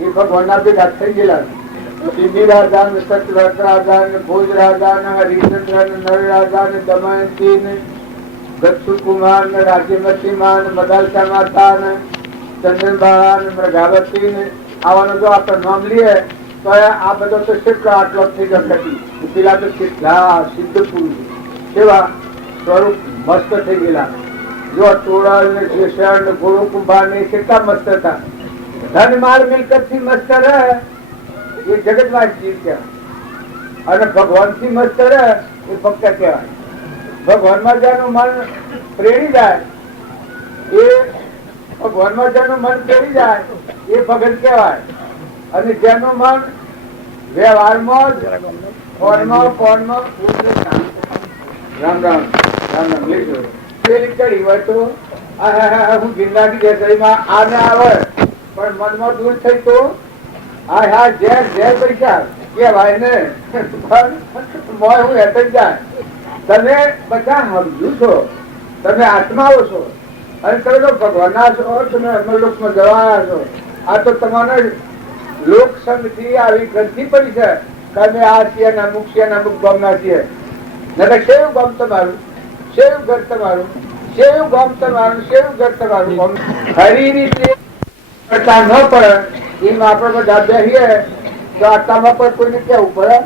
એ ભગવાનના ભેગા થઈ ગયેલા. સિંધી રાજા ને સતવ્રત રાજા ને ભોજ રાજા ને હરિચંદ્ર ને નર રાજા ને દમયંતી ને દક્ષુ કુમાર ને રાજ્યમતી માં ને મદાલસા માતા ને ચંદ્રબાળા ને મૃગાવતી ને આવાનું જો આપણે નામ લઈએ તો આ બધો તો કેટલો આટલો થઈ જતી. પેલા તો કેટલા સિદ્ધ પુરુષ કેવા સ્વરૂપ મસ્ત થઈ ગયેલા. જો તોરલ ને શેષણ ને ગોળો કુંભાર ને કેટલા મસ્ત હતા. ધન માલ મિલકત થી મસ્ત રહે એ જગતમાં જીવ કહેવાય. અને ભગવાન થી મસ્ત રહે એ ભક્ત કહેવાય. ભગવાનમાં જેનું મન પ્રેરી જાય એ ભગવાનમાં જેનું મન પ્રેરી જાય એ ભગત કહેવાય. અને જેનું મન વ્યવહારમાં ફોનમાં રામ રામ લીધું પેલી ચડી હોય તો હું ગિરનારી દેસાઈમાં આને આવે પણ મનમાં દૂર થઈ તો હા ઝેર પૈસા કેવાય ને મોય હું હેઠ જાય. તમે બધા સમજુ છો, તમે આત્માઓ છો અને તમે તો ભગવાનના છો, તમે અમરલોકમાં જવાના છો. આ તો તમારે લોકસંગ થી આવી ગ્રંથિ પડી છે. તમે આ છીએ ને અમુક છીએ ને અમુક ગામના છીએ. શેવું ગામ તમારું, શેવું ઘર તમારું, શેવું ગામ તમારું, શેવું ઘર તમારું. ખરી રીતે કરતા ન પડે એમ આપણે બધા બેસીએ તો આટલામાં પણ કોઈને કેવું પડે.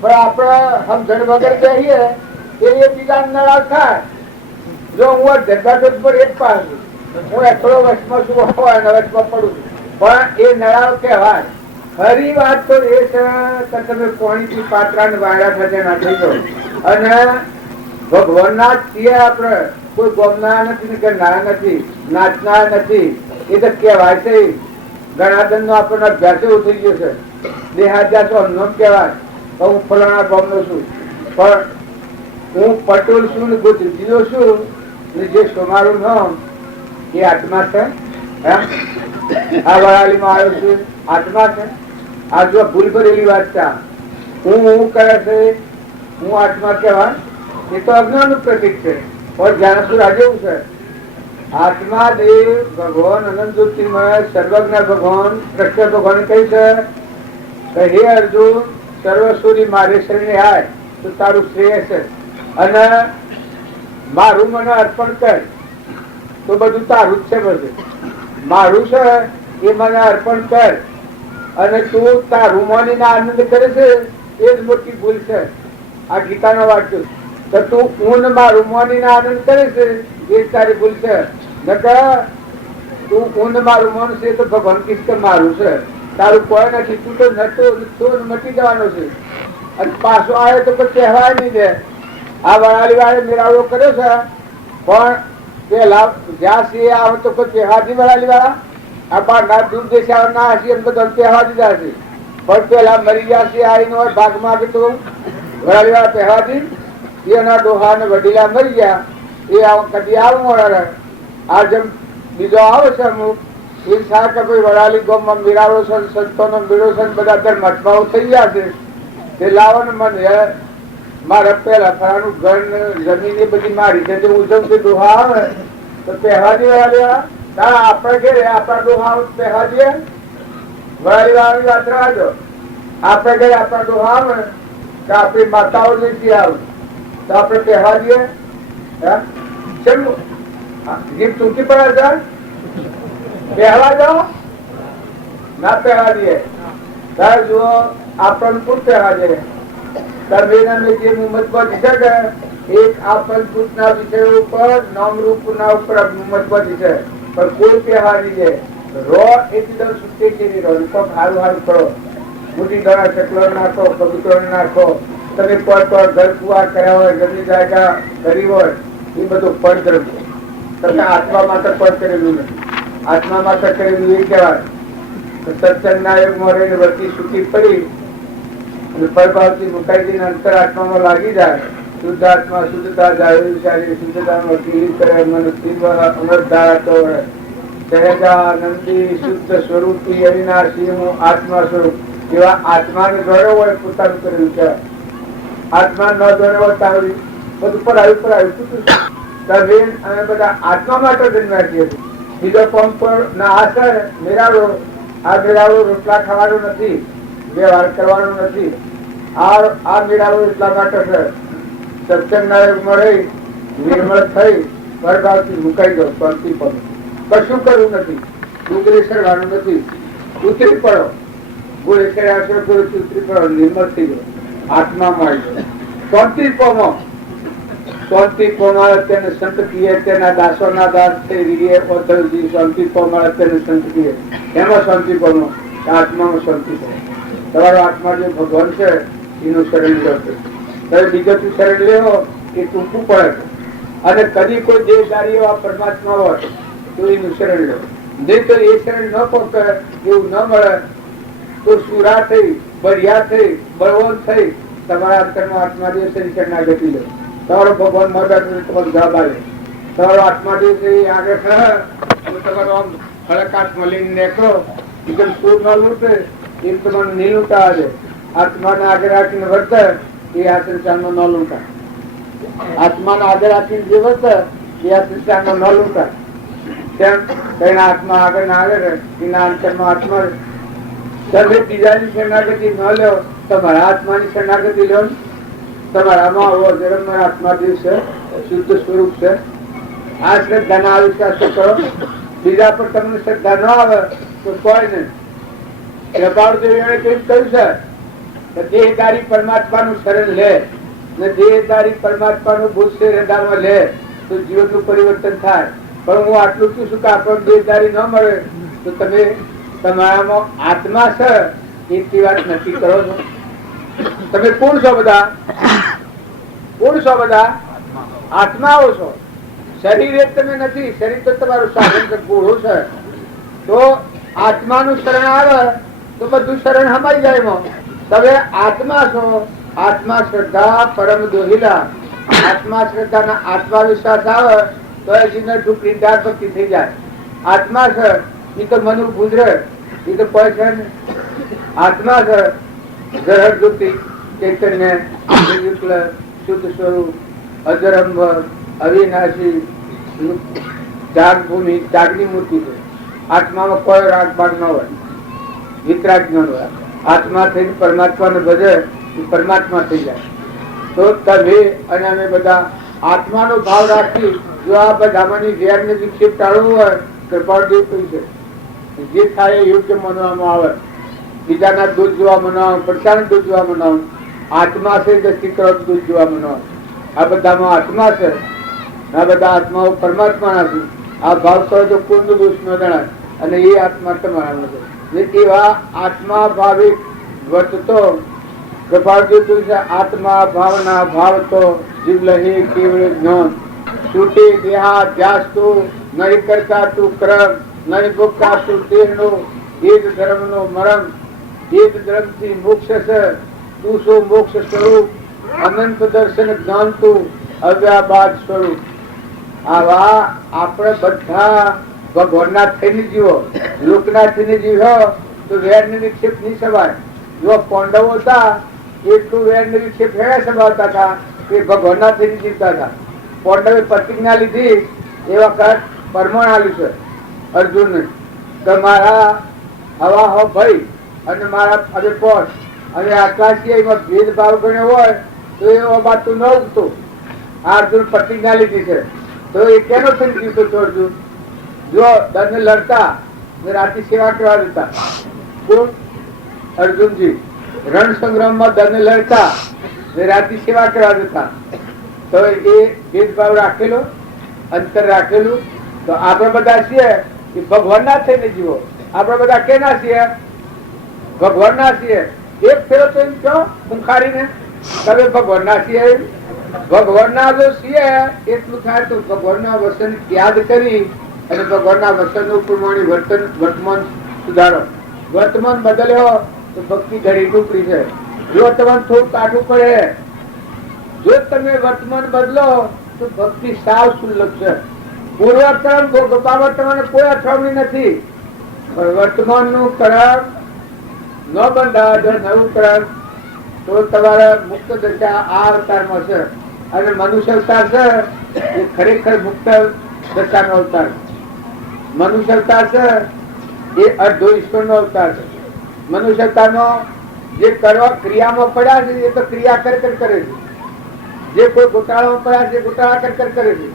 પણ આપણે સમજણ વગર બેસીએ એ બીજા નરાજ થાય. જો હું જગત પર એક પાસ હું એકલો વર્ષમાં છું હોય વર્ષમાં પડું છું પણ એ નળાવ કહેવાય. ખરી વાત તો એ છે કે તમે પોણીથી પાત્રા ને વાયડા સાથે નાખી દો અને ભગવાનના છીએ. આપણે કોઈ ગમના નથી કે ના નથી નાચના નથી એ તો કહેવાય છે. ગણાદન નો આપણને અભ્યાસ એવું થઈ ગયો છે. દેહાદ્યાસ અન્નો કહેવાય. હું ફલાણા ગામનો છું પણ હું પટોલ છું ને જિલ્લો છું ને જે સોમારું નામ એ આત્મા છે. આ વડાલીમાં આવ્યો છું આત્મા છે. આ જો ભૂલ ભરેલી વાત છે. હું કરે છે હું આત્મા કહેવાય એ તો અજ્ઞાન નું પ્રતીક છે. પણ જ્ઞાનસુર આજે એવું છે. આત્મા દેવ ભગવાન અનંત જ્યોતિર્મય સર્વજ્ઞ ભગવાન કૃષ્ણ ભગવાન કહી છે હે અર્જુન સર્વસુરી મારે શરણે આય તો તારું શ્રેય છે અને મારું મને અર્પણ કર તો બધું તારું જ છે. બધું મારું છે એ મને અર્પણ કર અને તું તારું માનીને આનંદ કરે છે એ જ મોટી ભૂલ છે. આ ગીતાનો વાક્ય તો તું હું મારું માનીને આનંદ કરે છે એ જ તારી ભૂલ છે. તું ઊંડ મારું મન છે તો ભગવાન કૃષ્ણ મારું છે. તારું કોઈ નથી. તું તો નતો મટી જવાનો છે અને પાછો આવે તો કોઈ કહેવાય નહીં દે. આ વડાલી વાળે મેળાવડો કર્યો છે પણ પેલા જ્યાં છે આવે તો કોઈ કહેવા નહીં. વડાલી વાળા આ બાર દૂર દેશ ના હશે એમ બધા કહેવા દીધા છે પણ પેલા મરી જશે આવીને ભાગ માંગે તો વડાલી વાળા કહેવાથી એના ડોહા ને વડીલા મરી ગયા એ કદી આવું મળે. આ જેમ બીજો આવે છે અમુક એ સારા કે ભાઈ વડાલી ગામમાં મેળાવડો છે સંતો નો મેળો છે બધા ધર્માત્માઓ થઈ ગયા છે તે લાવવાનું મને મારે પેલા ફરાનું ઘર જમીન એ બધી મારી છે ઉજવતી ડોહા આવે તો પહેવા દે વડાલી વાળા આપડે ઘેરે આપડા ડોહા પહેવા દે. વડાલી વાળાની વાત રાખજો. આપડે ઘરે આપડા ડોહા આવે તો આપડી માતાઓ નથી આવે તો આપડે પહેવા દઈએ. ગીત તૂટી પડે છે પહેવા જાઓ ના પહેવા દઈએ. ત્યારે જુઓ આપણને શું પહેવા દે તમે જે મુહમ્મદ છે કે એક આ પંચભૂતના વિષય ઉપર નામરૂપ ના ઉપર મુહમ્મદ છે પણ કોઈ પહેવા દીધે રો એકદમ સુતે કે રો સારું સારું કરો મોટી દવા ચકલો નાખો, કબૂતરો નાખો, તમે પર ઘર કુવા કર્યા હોય, ગમે જાયગા કરી હોય, એ બધું પરધર્મ છે. તમે આત્મા માટે પદ કરેલું નથી. આત્મા માટે કરેલું એ કહેવાય. સત્સંગના યુગમાં રહીને વચ્ચે સુખી પડી અને પરભાવથી મુકાઈજીના અંતર આત્મામાં લાગી જાય. શુદ્ધ આત્મા શુદ્ધતા જાળવી સારી શુદ્ધતામાં કીલી કરે મન શિવ અમરધારા તો સહેજાનંદી શુદ્ધ સ્વરૂપી અવિનાશી હું આત્મા સ્વરૂપ. એવા આત્માને જોડ્યો હોય પોતાનું કરેલું કહેવાય. આત્મા ન જોડ્યો હોય તારું બધું પર આવ્યું તમે અમે બધા આત્મા માટે જન્મ્યા છીએ. બીજો પંપ ના આશર મેળાવડો. આ મેળાવડો રોટલા ખાવાનો નથી, વ્યવહાર કરવાનો નથી. આ મેળાવડો એટલા માટે છે સત્સંગના યુગમાં રહી નિર્મળ થઈ પરભાવથી મુકાઈ જાઓ. શાંતિ પડો, કશું કરવું નથી, ડુંગળી સરવાનું નથી, ઉતરી પડો, ગોળી કર્યા છો ગોળી ઉતરી પડો, નિર્મળ થઈ જાઓ, આત્મામાં આવી જાઓ. શાંતિ પામો. શાંતિ પામાળ તેને સંત કીએ, તેના દાસોના દાસ થઈ રીએ ઓથલજી. શાંતિ પામાળ તેને સંત કીએ, એમાં શાંતિ પામો, આત્મામાં શાંતિ પામો. તમારો આત્મા જે ભગવાન છે એનું શરણ લો. તમે બીજો શરણ લેવો એ ટૂંકું પડે છે. અને કદી કોઈ દેહધારી એવા પરમાત્મા હોય તો એનું શરણ લો. નહીં તો એ શરણ ન પહોંચે, એવું ન મળે તો સુરા થઈ, બરિયા થઈ, બળવંત થઈ તમારા અંતરમાં આત્મા દિવસે શરણાગતિ લો. તમારો ભગવાન મદદ તમારો જવાબ આવે. તમારો આત્મા દિવસે આગળ તમારો આમ હળકાશ મળીને નીકળો, એકદમ સૂર ન લૂંટે એમ તમારે નહીં લૂંટા આવે. આત્માને આગળ રાખીને વર્તે એ આ સંસારમાં ન લૂંટા. આત્માને આગળ રાખીને જે વર્તે એ આ સંસારમાં ન લૂંટા. તેમ કઈ આત્મા આગળ ના આગળ એના અંતરમાં આત્મા. તમે બીજાની શરણાગતિ ન લો, તમારા આત્માની શરણાગતિ લો. તમારામાં આવો જન્મ આત્મા જે છે શુદ્ધ સ્વરૂપ છે. આ શ્રદ્ધાના વિશ્વાસ કરો. બીજા પર તમને શ્રદ્ધા ન આવે તો કોઈ નહીં. કૃપાળુદેવીએ કહ્યું છે દેહધારી પરમાત્માનું શરણ લે ને દેહધારી પરમાત્માનું ભૂતશે હૃદયમાં લે તો જીવનનું પરિવર્તન થાય. પણ હું આટલું કહું છું કે આપણને દેહધારી ન મળે તો તમે તમારામાં આત્મા છે એટલી વાત નક્કી કરો છો. તમે કોણ છો? બધા કોણ છો? બધા આત્માઓ છો. શરીર એ તમે નથી. શરીર તો તમારું સાધન ઘોડો છે. તો આત્માનું શરણ આવે તો બધું શરણ હમાઈ જાય એમાં. તમે આત્મા છો. આત્મા શ્રદ્ધા પરમ દોહિલા. આત્મા શ્રદ્ધા આત્મા વિશ્વાસ આવે તો એના ઢુકડી દાર ભક્તિ થઈ જાય. આત્મા છે એ તો મનુ ગુજરે, એ તો કોઈ છે ને. આત્મા છે જરહર જ્યોતિ ચૈતન્ય શુક્લ શુદ્ધ સ્વરૂપ અજરંભર અવિનાશી જાગભૂમિ જાગની મૂર્તિ છે. આત્મામાં કોઈ રાગ બાગ ન હોય, વિતરાગ ન હોય. આત્મા થઈને પરમાત્માને ભજે એ પરમાત્મા થઈ જાય. તો તમે અને અમે બધા આત્માનો ભાવ રાખી જો આ બધામાંની ગેરને વિક્ષેપ ટાળવું હોય કૃપાળદેવ કહ્યું છે જે થાય એ યોગ્ય માનવામાં આવે. બીજાના દૂધ જોવા મનાવ, પ્રજાના દૂધ જોવા મનાવ. આત્મા છે દ્રષ્ટિ કરો દૂધ જોવા મનાવ. આ બધામાં આત્મા છે. આ બધા આત્માઓ પરમાત્મા નથી. આ ભાવ કરો તો કુંડ દોષ ન જણાય અને એ આત્મા તમારા નથી. એવા આત્મા ભાવિક વર્તતો કૃપાળદેવ છે. આત્મા ભાવના ભાવ તો જીવલહી કેવળ જ્ઞાન છૂટે દેહાધ્યાસ તું નહીં કરતા તું કર્મ નહીં ભોગતા તું દેહનો એ જ ધર્મનો મરમ. એ જ ધર્મથી મોક્ષ છે. તું શું મોક્ષ સ્વરૂપ અનંત દર્શન જ્ઞાન તું અવ્યાબાદ સ્વરૂપ. આવા આપણે બધા ભગવાનના થઈને જીવો. લોકના થઈને જીવો તો વેર ને વિક્ષેપ નહીં સવાય. જો પાંડવો હતા એટલું વેર ને વિક્ષેપ હેડા સંભાળતા હતા એ ભગવાનના થઈને જીવતા હતા. પાંડવે પ્રતિજ્ઞા લીધી એ વખત પરમાણ આલ્યું છે અર્જુનને કે મારા હવા હો ભાઈ અને મારા હવે પોટ અને આકાશીયમાં ભેદભાવ ગણ્યો હોય તો એ વાત તું ન ઉગતો. આ અર્જુન પ્રતિજ્ઞા લીધી છે તો એ કેનો થઈ જીવતો હતો અર્જુન? જો દરને લડતા રાતે સેવા કરવા દેતા. કોણ? અર્જુનજી. રણ સંગ્રામમાં દરને લડતા રાતે સેવા કરવા દેતા. તો એ ભેદભાવ રાખેલો, અંતર રાખેલું. તો આપણે બધા છીએ એ ભગવાન ના થઈને જીવો. આપણે બધા કેના છીએ? ભગવાન ના છીએ. એક ફેરો તો એમ કહો મુખારીને તમે ભગવાનના છીએ, ભગવાનના જો છીએ એટલું થાય તો ભગવાનના વચન યાદ કરી અને ભગવાનના વચનનું પ્રમાણે વર્તમાન સુધારો. વર્તમાન બદલ્યો તો ભક્તિ ઘડી ટુકડી છે. જો તમારે થોડું કાઢવું પડે, જો તમે વર્તમાન બદલો તો ભક્તિ સાવ સુલભ છે. પૂર્વકર્મ બાબત તમારે કોઈ અથડામણી નથી, પણ વર્તમાન નું કર્મ ન બંધાય જો નવું કર્મ તો તમારા મુક્ત દશા આ અવતારમાં છે. અને મનુષ્ય અવતાર છે એ ખરેખર મુક્ત દશાનો અવતાર. મનુષ્ય અવતાર છે એ અર્ધો ઈશ્વરનો અવતાર છે. મનુષ્ય અવતારનો જે કરવા ક્રિયામાં પડ્યા છે એ તો ક્રિયા કરે છે, જે કોઈ ગોટાળામાં પડ્યા છે ગોટાળા કરે છે.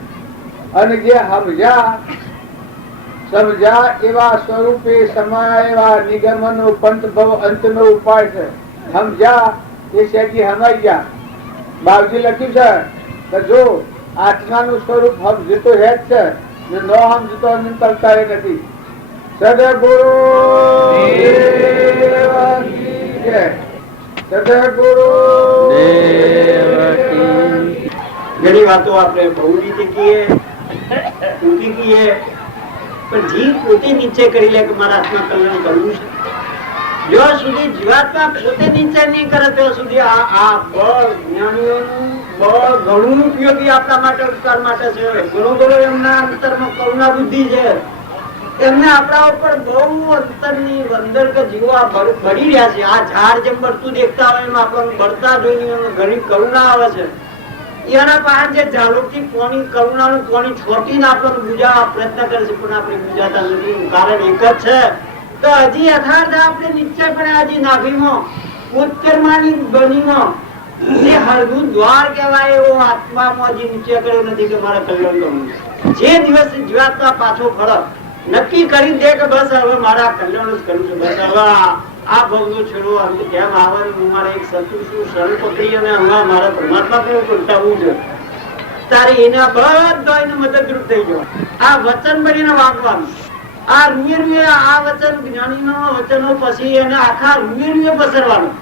અને જે સમજ્યા એવા સ્વરૂપે સમય એવા નિગમનો પંથ ભવ અંતનો ઉપાય છે. સમજ્યા એ શેજી હમાઈ ગયા. બાવજી લખ્યું છે કે જો આત્માનું સ્વરૂપ સમજતો હે જ છે ને ન સમજતો અનંતરતા એ નથી. સદગુરુ સદગુરુ ઘણી વાતો આપણે બહુ રીતે કહીએ, ઊંધી કહીએ, પણ જીવ પોતે નિશ્ચય કરી લે કે મારા આત્મા કલ્યાણ કરવું છે. જો સુધી જીવાત્મા પોતે નિશ્ચય નહીં કરે ત્યાં સુધી આ બળ જ્ઞાનીઓનું બળ ઘણું ઉપયોગી આપણા માટે ઉપકાર માટે છે. ઘણો બધો એમના અંતરમાં કરુણા બુદ્ધિ છે. એમને આપણા ઉપર બહુ અંતરની અંદર કે જીવો બળી રહ્યા છે. આ ઝાડ જેમ બળતું દેખતા હોય એમ આપણને બળતા જોઈને ઘણી કરુણા આવે છે. એના પાસે જે ઝાલોથી કોની કરુણાનું કોની છોટીને આપણને બુજાવવા પ્રયત્ન કરે છે, પણ આપણે બુજાતા નથી. કારણ એક જ છે તો હજી યથાર્થ આપણે નિશ્ચયપણે હજી નાભીમાં ઉત્તરમાની બનીમાં જે હળવું દ્વાર કહેવાય એવો આત્મામાં હજી નિશ્ચય કર્યો નથી કે મારે કલ્યાણ કરવું. જે દિવસ જીવાત્મા પાછો ફરક નક્કી કરી દે કે બસ હવે મારા કલ્યાણ જ કરવું છે, બસ હવે આ ભવનો છેડો કેમ આવવાનું, હું મારે એક સતુશું શરણ પકડી અને હમણાં મારા પરમાત્મા કેવું કંટાળવું છે, તારે એના બધા એને મદદરૂપ થઈ ગયો. આ વચન બનીને વાંચવાનું. આ રૂએ આ વચન જ્ઞાનીનો વચનો પછી એને આખા રૂએ પસરવાનું.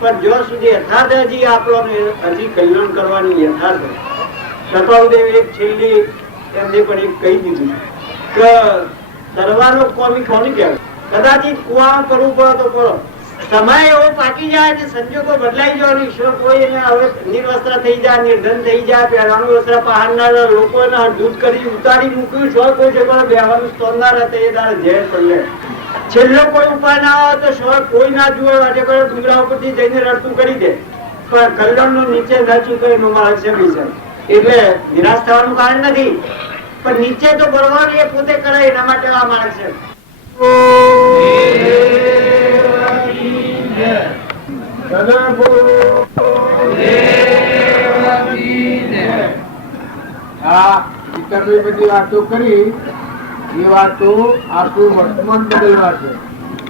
પણ જો સુધી યથાર્થ હજી આપણને હજી કલ્યાણ કરવાની યથાર્થ કપાવદેવ એક છેલ્લી એમને પણ એક કહી દીધું કે તરવાનો કોમી કોની કહેવાય. કદાચિત કુવામાં કરવું પડે તો કરો. સમય એવો પાકી જાય અને સંજોગો બદલાઈ જાય. ઈશ્વર કોઈ એને હવે નિર્વસ્ત્ર થઈ જાય, નિર્ધન થઈ જાય, પહેરવાનું વસ્ત્ર પહાડનાર લોકોને દૂધ કરી ઉતારી મૂક્યું છો કોઈ જગ્યાએ બેહવાનું સ્તોરનાર હતા એ દાડે ઝેર પડે. છેલ્લો કોઈ ઉપાય ના આવે તો શોર કોઈ ના જુએ આજે ડુંગરા ઉપરથી જઈને રડતું કરી દે, પણ કલ્યાણ નું નીચે ન ચૂકે એનો માર્ગ છે બીજા. એટલે નિરાશ થવાનું કારણ નથી, પણ નીચે તો બળવાનું એ પોતે કરે એના માટે આ માર્ગ છે. બધી વાતો કરી એ વાતો આપણું વર્તમાન બદલવા છે.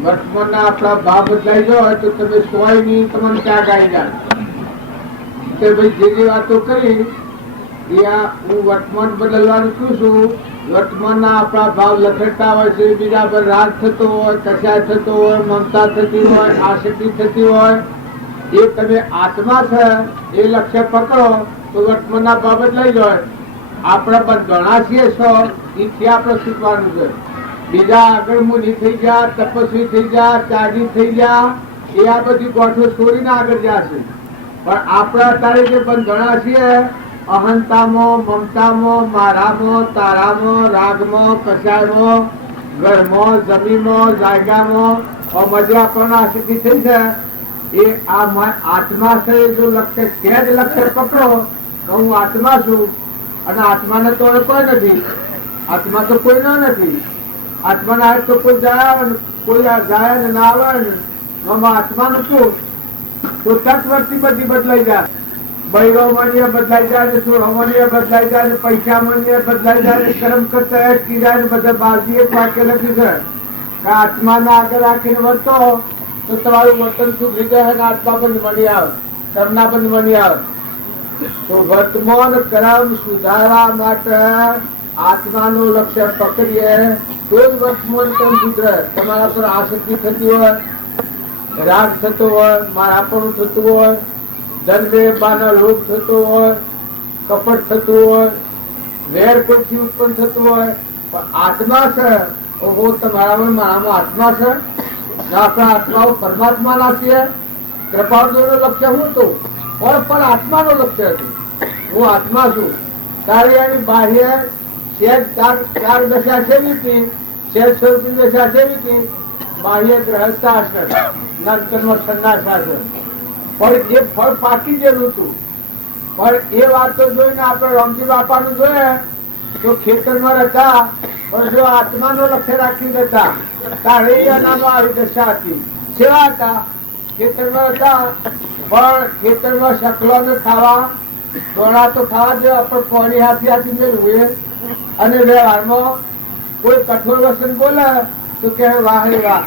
વર્તમાન ના આપણા ભાવ બદલાઈ જાય તો તમે સોય ની તમને ક્યાં ગાઈ જાય કે ભાઈ જે વાતો કરી એ હું વર્તમાન બદલવાનું છું છું. વર્તમાન ના આપણા ભાવ લખડતા હોય છે, બીજા પર રાગ થતો હોય, કચાય થતો હોય, મમતા થતી હોય, આસક્તિ થતી હોય, એ તમે આત્મા છે એ લક્ષ્ય પકડો તો વર્તમાન ના ભાવ બદલાઈ જાય. આપણા પર ઘણા છીએ છો એથી આપણે શીખવાનું છે. બીજા આગળ મુનિ થઈ ગયા, તપસ્વી થઈ ગયા, ત્યાગી થઈ ગયા, એ આ બધી ગોઠો છોડીને આગળ જશે. પણ આપણા અત્યારે જે બંધણા છીએ અહંતામાં, મમતામાં, મારામાં, તારામાં, રાગમાં, કસાયમાં, ઘરમાં, જમીનમાં, જાયગામાં મજા આપણને આસક્તિ થઈ છે. એ આ આત્મા છે જો લક્ષ્ય સહેજ લક્ષ્ય પકડો તો હું આત્મા છું અને આત્માને તો કોઈ નથી. આત્મા તો કોઈ નથી. આત્મા ના તો કોઈ જાય કોઈ જાય ને ના આવે ને આત્માનું શું તો તત્વર્તી બધી બદલાઈ જાય. બૈરો મણીય બદલાઈ જાય ને સોળો મણીય બદલાઈ જાય ને પૈસા મણીય બદલાઈ જાય ને કર્મ કરતા અટકી જાય ને બધા બાજી એક વાક્ય લખ્યું છે કે આત્માના આગળ રાખીને વર્તો તો તમારું વર્તન સુધરી જાય અને આત્મા બંધ મળી આવે, કર્મના બંધ મળી આવે. તો વર્તમાન કર્મ સુધારવા માટે આત્માનું લક્ષ્ય પકડીએ તો જ વર્તમાન કર્મ સુધરે. તમારા પર આસક્તિ થતી હોય રાગ થતો હોય, મારાપણું થતું હોય, ધન લોભ થતો હોય, કપટ થતું હોય, વેર કોઈથી ઉત્પન્ન થતું હોય, પણ આત્મા છે ઓહો તમારામાં મારામાં આત્મા છે ને આપણા આત્માઓ પરમાત્માના છીએ. કૃપાળુનું લક્ષ્ય હું હતું પણ આત્માનું લક્ષ્ય હતું. હું આત્મા છું. કાર્યની બાહ્ય ચાર દશા સેવી હતી, શેર સ્વરૂપની દશા સેવી હતી, બાહ્ય ગ્રહસ્થાશ્રમ, નરકર્મ સંન્યાસાશ્રમ. પણ એ ફળ પાકી ગયેલું હતું. પણ એ વાત તો જોઈને આપણે રામજી બાપાનું જોઈએ તો ખેતરમાં હતા પણ જો આત્માનો લક્ષ્ય રાખી દેતા તારે એનામાં આવી દશા હતી. સેવા હતા, ખેતરમાં હતા પણ ખેતરમાં શકલો ને ખાવા દોણા તો ખાવા જોઈએ, આપણે પાણી હાથી હાથી મેળવું અને વ્યવહારમાં કોઈ કઠોર વસન બોલે તો કે વાહ રે વાહ,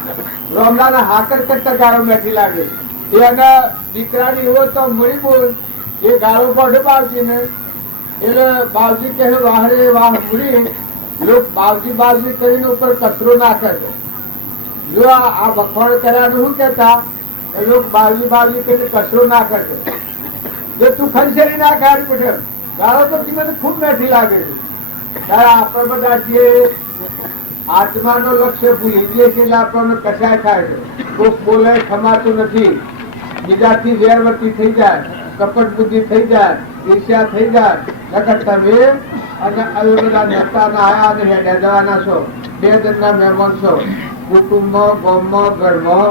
રોમલાના હાકર કરતા ગાળો બેઠી લાગે. એના દીકરાની એવો તો મળી બોલ એ ગાળો પડે બાવજીને એટલે બાવજી કહે વાહ રે વાહ મુડી. લોક બાવજી બાવજી કરીને ઉપર કચરો નાખે છે. જો આ વખોડ કર્યાનું શું કેતા લોક બાવજી બાવજી કરીને કચરો નાખે છે. જો તું ખંચેરી ના ખાડી પડે ગાળો તો મને ખૂબ બેઠી લાગે છે. ત્યારે આપણે બધા છીએ આત્માનો લક્ષ્ય ભૂલી જઈએ છીએ એટલે આપણને કસાય થાય છે. કોક બોલે ખમાતું નથી, બીજાથી વેરવતી થઈ જાય, કપટ બુદ્ધિ થઈ જાય, ઈર્ષ્યા થઈ જાય. નકર તમે અને હવે બધા નેતાના આયા અને હેડ્યા જવાના છો, બે જણના મહેમાન છો. કુટુંબમાં, ગામમાં, ઘરમાં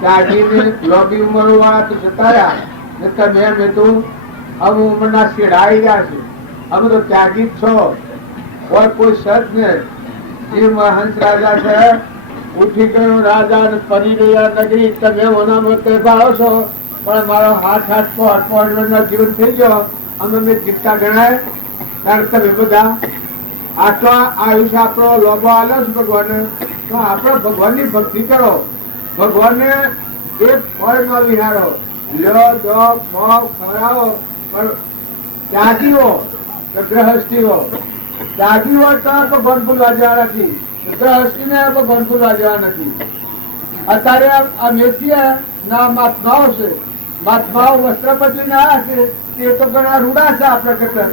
ત્યાગીને લોબી ઉંમર વાળા તો જતા રહ્યા ને તમે અમે તો અમે ઉંમરના શેડાઈ ગયા છે. અમે તો ત્યાગી જ છો. કોઈ સત ને જે હંસ રાજા છે ઉઠી ગયો રાજા ને પરી ગયા નગરી. તમે ઓનામાં ભાવો છો પણ મારો હાથ જીવન થઈ ગયો. અમે મેં જીવતા ગણાય કારણ તમે બધા આટલો આયુષ્ય આપણો લોભો આલ્યો છે ભગવાને તો આપણે ભગવાનની ભક્તિ કરો. ભગવાનને એક ફળ ન વિહારો, લ્યો દો ખવડાવો. પણ ત્યાગીઓ ગ્રહસ્થીઓ ત્યાગીઓ તો ભગવાન ભૂલવા જવા નથી, ગ્રહસ્થીને ભગવાન ભૂલવા જવા નથી. અત્યારે આ મેસીએ ના મહાત્માઓ છે, મહાત્માઓ વસ્ત્ર બદલીને આવ્યા છે તે તો ઘણા રૂડા છે આપણા કરતા.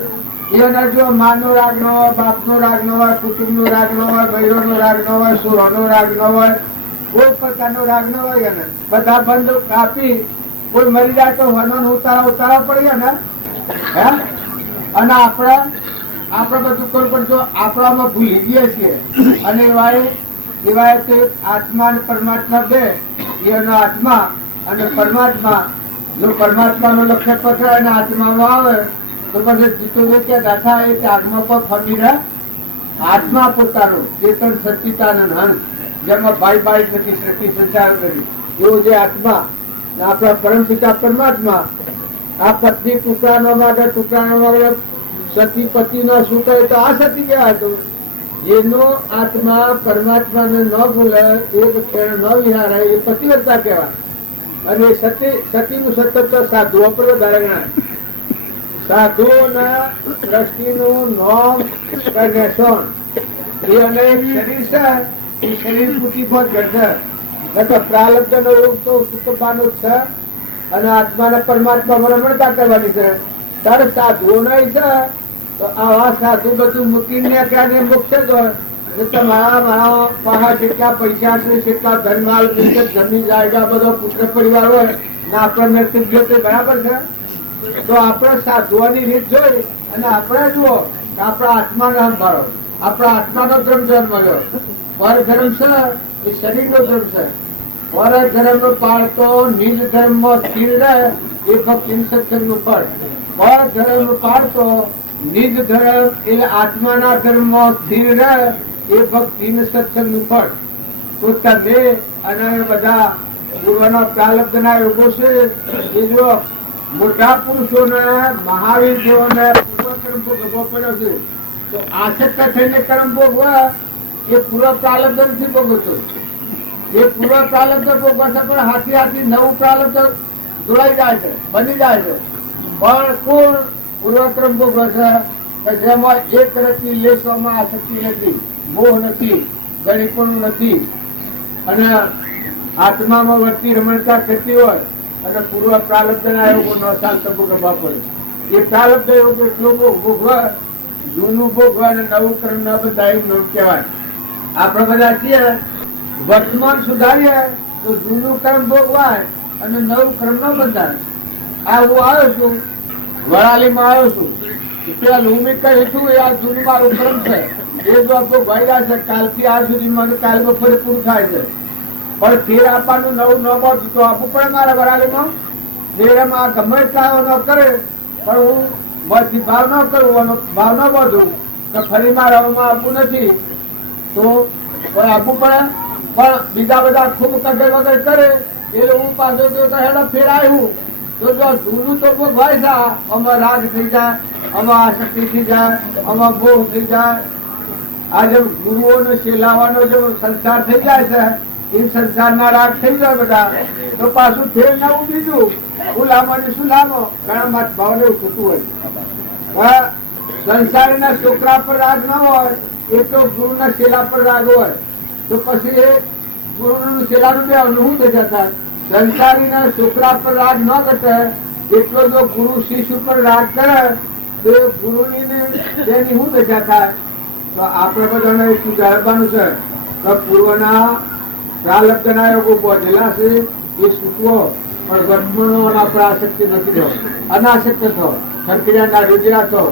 એના જો માનો રાગ ન હોય, બાપનો રાગ ન હોય, કુટુંબનો રાગ ન હોય, બૈરોનો રાગ ન હોય, સુરોનો રાગ ન હોય, કોઈ પ્રકારનો રાગ ન હોય ને બધા બંધ કાપી કોઈ મરી જાય તો વનો ઉતારા પડી ને હે. અને આપણે બધું કરવું પણ જો આપણામાં ભૂલી ગઈએ છીએ અને એવા આત્મા અને પરમાત્મા બે એનો આત્મા અને પરમાત્મા જો પરમાત્માનો લક્ષ્ય પકડાય અને આત્મામાં આવે તો પછી જીતો કે ગાથા એ આત્મા પર ફરી રહે. આત્મા પોતાનો ચેતન સચિતાનંદ હંસ જેમાં બાઈ નથી સૃષ્ટિ સંચાર કરી એવો જે આત્મા આપણા પરમ પિતા પરમાત્મા આ પત્ની ટુકડાનો માટે સતી પતિ નો શું કહે તો આ સતી કહેવાય. તો જેનો આત્મા પરમાત્માને ન ભૂલે એક ક્ષણ ન વિહારાય એ પતિવ્રતા કહેવાય. અને સતીનું સતત તો સાધુઓ પર વધારે ગણાય. સાધુઓના દ્રષ્ટિનું નોમ શરીર છે એ શરીર પૂટી પર ઘટશે તો પ્રાલબ્ધ નો રોગ તો સુખપાનો જ છે અને આત્માને પરમાત્મા ભ્રમણતા કરવાની છે. ત્યારે સાધુઓ નહીં છે તો આવા સાધુ બધું મૂકીને ક્યાં મોક્ષ જ હોય. મારા પાહા જેટલા પૈસા છે જેટલા ધનમાલ જમીન જાયગા બધો પુત્ર પરિવાર હોય ને આપણને બરાબર છે. તો આપણે સાધુઓની રીત જોઈ અને આપણે જુઓ કે આપણા આત્માને સંભાળો. આપણા આત્માનો ધર્મ મળ્યો. પર ધર્મ છે એ શરીરનો ધર્મ છે. પર ધર્મ પાળતો નિજ ધર્મ સ્થિર રહે એ ભક્તિ સત્સંગ નું ફળ. પર ધર્મ પાળતો નિજ ધર્મ એટલે આત્માના ધર્મ સ્થિર રહે એ ભક્તિ સત્સંગ નું ફળ. તો તમે અને બધા પૂર્વના પ્રાલબ્ધ ના યોગો છે એ જો મોટા પુરુષોને મહાવીર જેઓને પૂર્વ કર્મ ભોગવવો પડ્યો છે તો આસક્ત થઈને કર્મ ભોગવા એ પૂર્વ પ્રાલબ્ધ નથી ભોગવતો. એ પૂર્વ પ્રાલબ્ધ ભોગવા છે પણ હાથી નવું પ્રાલબ્ધ જોડાઈ જાય છે, બની જાય છે. પણ કોણ પૂર્વક્રમ ભોગવે છે કે જેમાં એક રચની લેશવામાં આસક્તિ નથી, મોહ નથી, ગણીપણું નથી અને આત્મામાં વધતી રમણતા થતી હોય અને પૂર્વ પ્રારબ્ધના યોગો નો સાલ તબુ ગભા પડે. એ પ્રારબ્ધ યોગ એટલો ભોગવા, જૂનું ભોગવા અને નવું કર્મ ન બંધાય એમ કહેવાય. આપણે બધા છીએ વર્તમાન સુધારીએ તો જૂનું કર્મ ભોગવાય અને નવું કર્મ ન બંધાય. આ હું આવ્યો છું, વડાલીમાં આવ્યો છું, પેલા લૂમી કહી છું એ આ જૂનું મારું કર્મ છે, એ જો આપણું ભર્યા છે કાલથી આજ સુધી મને કાલ બપોરે પૂરું થાય છે. પણ ફેર આપવાનું નવું ન મળતું તો આપવું પડે મારા વડાલીમાં. ફેરમાં ગમે એટલા ન કરે પણ હું મનથી ભાવ ન કરું, ભાવ ન બધું તો ફરી મારા આપવું નથી તો આપવું પડે. પણ બીજા બધા ખૂબ કગર વગર કરે એટલે હું પાછો હેડા ફેર આવ્યું તો જો જૂનું તો ભોગવાય છે, આમાં રાગ થઈ જાય, આમાં આસક્તિ થઈ જાય, આમાં મોહ થઈ જાય. આ જે ગુરુઓને સેલાવાનો જે સંસાર થઈ જાય છે એ સંસારના રાગ થઈ જાય બધા તો પાછું ફેર નવું બીજું ગુલામો સુલામો ઘણા મત ભાવ એવું થતું હોય. સંસારના છોકરા પર રાગ ના હોય એ તો ગુરુના શેલા પર રાગ હોય તો પછી એ ગુરુનું શેલાનું બે અનુભવ થઈ જતા. સંસારીના છોકરા પર રાગ ન ઘટે એટલો જો ગુરુ શિષ્ય પર રાગ કરે તો એ ગુરુની તેની શું દશા થાય. તો આપણે બધાને એટલું જાણવાનું છે કે પૂર્વના પ્રારબ્ધના યોગો બોધેલા છે એ સૂચવો પણ વર્તમાનો આપણે આસક્તિ નથી થયો, અનાસક્ત થયો, ખરખીરાના રૂજિયા થયો,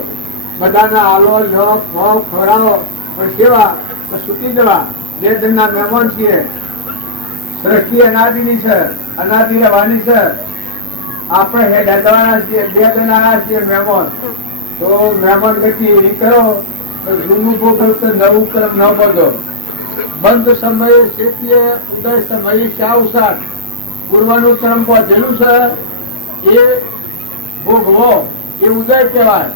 બધાના આલો લો ખો ખોરાવો પણ સેવા છૂટી જવા. બે જણના મહેમાન છીએ, સૃષ્ટિ અનાદિની છે, અનાદિ રહેવાની છે, આપણે હેડ હદવાના છીએ, બે જણ આવ્યા છીએ મહેમાન તો મહેમાન ગતિ એવી કરો જૂનું ભોગવ તો નવું કર્મ ન બધો. બંધ સમયે શેતીએ ઉદય સમયે શાવસાર પૂર્વનું કર્મ બધેલું છે એ ભોગવો એ ઉદય કહેવાય.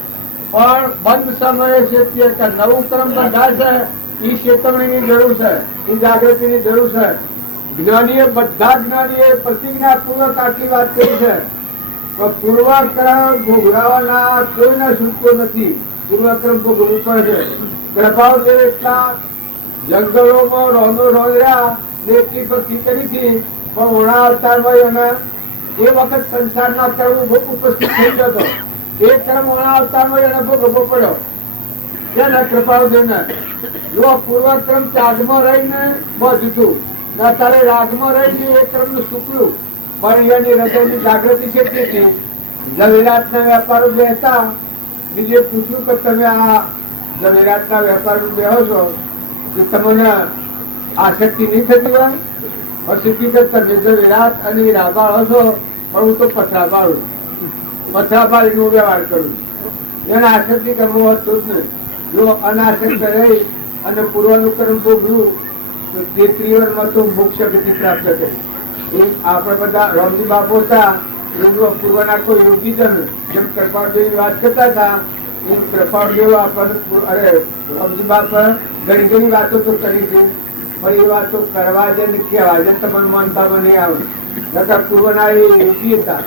પણ બંધ સમયે શેતીએ નવું કર્મ બંધાય છે એ ચેતવણીની જરૂર છે, એ જાગૃતિની જરૂર છે. જ્ઞાનીએ બધા જ્ઞાનીએ પ્રતિજ્ઞાપૂર્વક આટલી વાત કરી છે પૂર્વક્રમ ભોગવાના કોઈને છૂટતો નથી, પૂર્વક્રમ ભોગવવું પડે. પ્રભાવદેવ એટલા જંગલોમાં રોનો રોજ્યા એટલી ભક્તિ કરી હતી પણ ઓણા અવતારમાં એને એ વખત સંસારમાં કરવું બહુ ઉપસ્થિત થઈ ગયો. એ કર્મ ઓણા અવતારમાં એને ભોગવવો પડ્યો છે કૃપાળદેવને. જો પૂર્વક્રમ ત્યાગમાં રહીને બધું અત્યારે રાગમાં રહીને એ ક્રમનું સુકવ્યું પણ એની હૃદયની જાગૃતિ કેટલી હતી. ઝવેરાતના વેપારો બે હતા, બીજે પૂછ્યું કે તમે આ ઝવેરાતના વેપારમાં બેહો છો તો તમને આસક્તિ નહીં થતી હોય? પછી કીધું તમે ઝવેરાત અને રાબાળો છો પણ હું તો પથરા બાળું, પથરા બાળીનો વ્યવહાર કરું. એને આસક્તિ કરવું હતું જ નહીં. જો અનાસક્ત રહી અને પૂર્વનું કર્મ ભોગવ્યું તો તે ત્રિવર્ણમાં તો મોક્ષ ગતિ પ્રાપ્ત કરી. આપણે બધા રામજી બાપુ હતા પૂર્વના કોઈ યોગીજન જેમ કૃપાળદેવની વાત કરતા હતા એમ કૃપાળદેવ આપણને અરે રામજી બાપા ઘણી ઘણી વાતો તો કરી છે પણ એ વાતો કરવા છે ને કહેવા છે તમને માનતામાં નહીં આવે. નકર પૂર્વના એ યોગી હતા.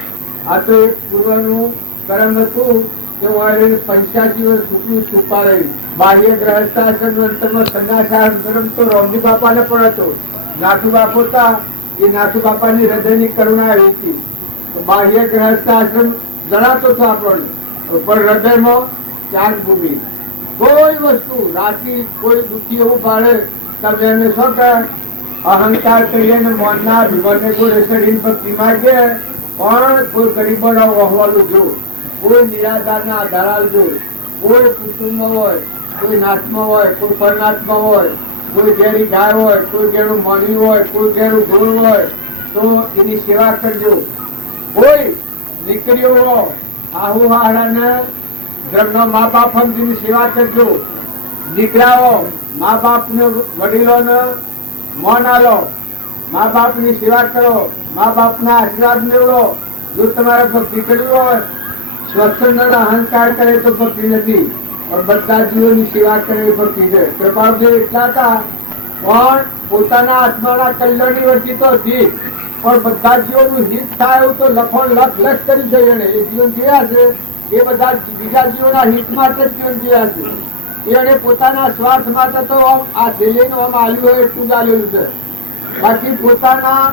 આ તો એક પૂર્વનું કર્મ હતું કે 85 વર્ષ સુધી છુપાવેલું. બાહ્ય ગ્રહસ્થાશ્રમ અંતરમાં સંન્યાસાશ્રમ તો રામજી બાપાને પણ હતો. નાથુ બાપુ હતા એ નાથુ બાપાની હૃદયની કરુણા આવી હતી. બાહ્ય ગ્રહસ્થાશ્રમ જણાતો હતો આપણને પણ હૃદયમાં ત્યાગ ભૂમિ. કોઈ વસ્તુ રાતી કોઈ દુઃખી એવું પાડે તમે એને શું કહે અહંકાર કરીએ ને મોનના ભગવાનને કોઈ રસડીને ભક્તિ માગે પણ કોઈ ગરીબોના વહવાલું જો, કોઈ નિરાધારના આધારાલ જો, કોઈ કુટુંબમાં હોય, કોઈ નાથમાં હોય, કોઈ પરનાથમાં હોય, કોઈ ઘેરી ગાય હોય, કોઈ ઘેરું મણી હોય, કોઈ ઘેરું ઢોળ હોય તો એની સેવા કરજો. કોઈ દીકરીઓ આહુ હાડાને ઘરના મા બાપ સમજીની સેવા કરજો. દીકરાઓ મા બાપને વડીલોને મોન આલો, મા બાપની સેવા કરો, મા બાપના આશીર્વાદ મેળવો. જો તમારે ભક્તિ કરવી હોય સ્વચ્છંદ અહંકાર કરે તો ભક્તિ નથી પણ બધા જીવોની સેવા કરે એ ભક્તિ છે. કૃપાળદેવ એટલા હતા પણ પોતાના આત્માના કલ્યાણની વર્તી તો હતી પણ બધા જીવોનું હિત થાય એવું તો લખણ લખ કર્યું છે. એને એ જીવન જીવ્યા છે એ બધા બીજા જીવોના હિત માટે જ જીવન જીવ્યા છે. એને પોતાના સ્વાર્થ માટે તો આ શૈલીનું આમ આલ્યું હોય એટલું જ આલેલું છે. બાકી પોતાના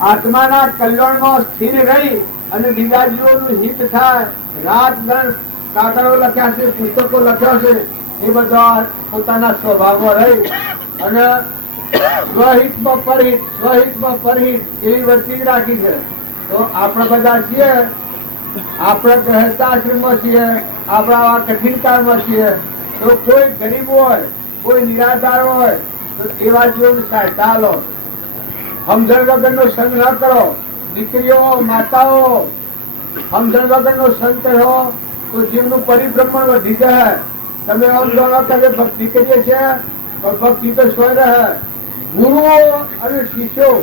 આત્માના કલ્યાણમાં સ્થિર રહી અને બીજા જીવોનું હિત થાય. રાત દિવસ કાગળો લખ્યા છે, પુસ્તકો લખ્યા છે, એ બધા પોતાના સ્વભાવમાં રહી અને સ્વહિતમાં પરહિત, સ્વહિતમાં પરહિત એવી વર્તી રાખી છે. તો આપણે બધા છીએ, આપણે ગૃહસ્થાશ્રમમાં છીએ, આપણા આવા કઠિન કાળમાં છીએ, તો કોઈ ગરીબ હોય, કોઈ નિરાધાર હોય તો એવા જીવોની સહાયતા લો. સમજણ વગરનો સંગ ન કરો. દીકરીઓ, માતાઓ, સમજણ વગરનો સંગ કરો તો જીવનું પરિભ્રમણ વધી જાય. તમે આમ જાણો કે ભક્તિ કરીએ છીએ, પણ ભક્તિ તો સ્વય રહે. ગુરુઓ અને શિષ્યો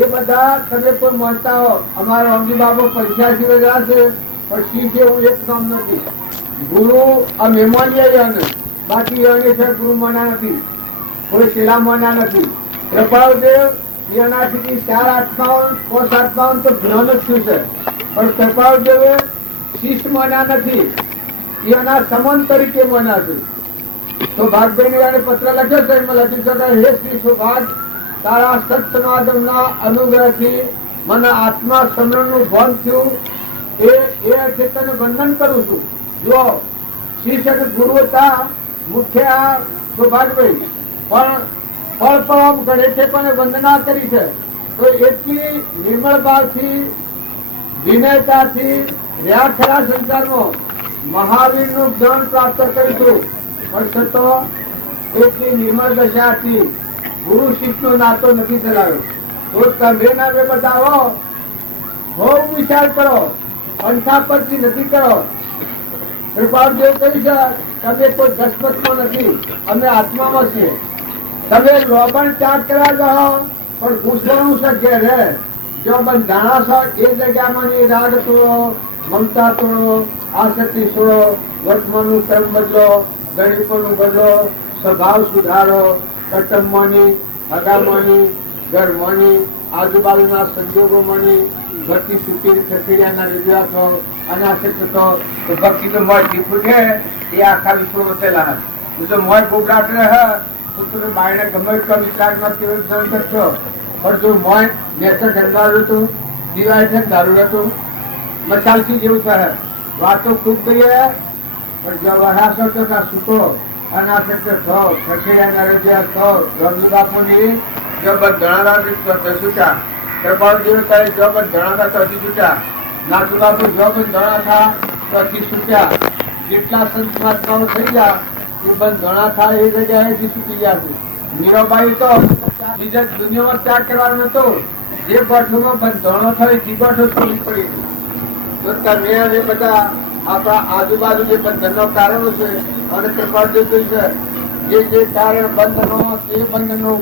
એ બધા તમે કોઈ માનતા હો, અમારા અમજી બાબો પૈસા સિવાય છે, પણ શિષ્ય એવું એક નામ નથી. ગુરુ આ મહેમાની અને બાકી એને છે ગુરુ માના નથી, કોઈ શિલા માના નથી. કૃપાળદેવ એનાથી 4 આત્માઓ 5 આત્માઓ તો જ્ઞાન જ થયું છે, પણ કૃપાળદેવે શિષ્ય માના નથી, એના સમન તરીકે માના છે. તો ભાગભાઈ પત્ર લખ્યો છે, એમાં લખ્યું છે કે હે શ્રી સૌભાગ, તારા સત્સમાગમના અનુગ્રહથી મને આત્મા સમરણનું ભાન થયું, એ અર્થે તને વંદન કરું છું. જો શિષ્ય અને ગુરુ હતા મુખ્ય સૌભાગભાઈ, પણ ફળ પળમ ગણેશે પણ વંદના કરી છે. તો એટલી નિર્મળ ભાવથી વિનયતાથી રહ્યા ખરા સંસારમાં મહાવીરનું જ્ઞાન પ્રાપ્ત કરીશું, પણ છતાં એટલી નિર્મળ દશા હતી. ગુરુ શિષ્યનો નાતો નથી ચલાવ્યો. તો તમે નામે બતાવો, બહુ વિચાર કરો, પંથા પરથી નથી કરો. કૃપાળદેવ કહ્યું છે તમે કોઈ દસમતમાં નથી, અમે આત્મામાં છીએ. તમે લોભન ત્યાગ કરવા જાઓ, પણ ઘૂસવાનું શક્ય રહે. જો બંધાણા છો એ જગ્યામાં રાગ તોડો, મમતા તોડો, આસક્તિ છોડો, વર્તમાનનું કર્મ બદલો, ગણિતનું બદલો, સ્વભાવ સુધારો, કટમમાંની, હગામાંની, ઘરમાંની, આજુબાજુના સંજોગોમાંની ભક્તિ સુખી ખસેડિયાના રજૂઆતો અનાસક્ત તો ભક્તિ તો મોય ફૂટે એ આખા વિશ્વમાં ફેલા. જો મોય ગોબરાટ રહે તો તમે બાયણે ગમે એટલા વિચારમાં કેવું સહન કરશો, પણ જો મોય નેચર ગંગાળું હતું, દિવાળી છે દારૂ હતું, મસાલથી જેવું થાય. વાતો ખૂબ કહીએ, પણ જો વહાસો તો ત્યાં છૂટો, અનાસક્ત થો, ખસેડિયાના રજૂઆત થો, ગરમી બાપુની જો બધ ધણાના છૂટા, કૃપાળદેવ કહે જો બધ ધણાતા તો હજી છૂટા, નાથુ બાપુ જો બધ ધણા થા તો હજી છૂટ્યા. જેટલા સંત મહાત્માઓ થઈ ગયા એ બંધ ઘણા થાય એ જગ્યાએથી છૂટી ગયા છે. મીરાબાઈ તો બીજા દુનિયામાં ત્યાગ કરવાનો હતો, જે ગોઠવમાં બંધ ધણો થયો એ ગોઠવ છોડી પડી. તો તમે અને બધા આપણા આજુબાજુ જે બંધનનો કારણો છે અને કૃપાળદેવ કહ્યું છે જે કારણ બંધનો એ બંધનો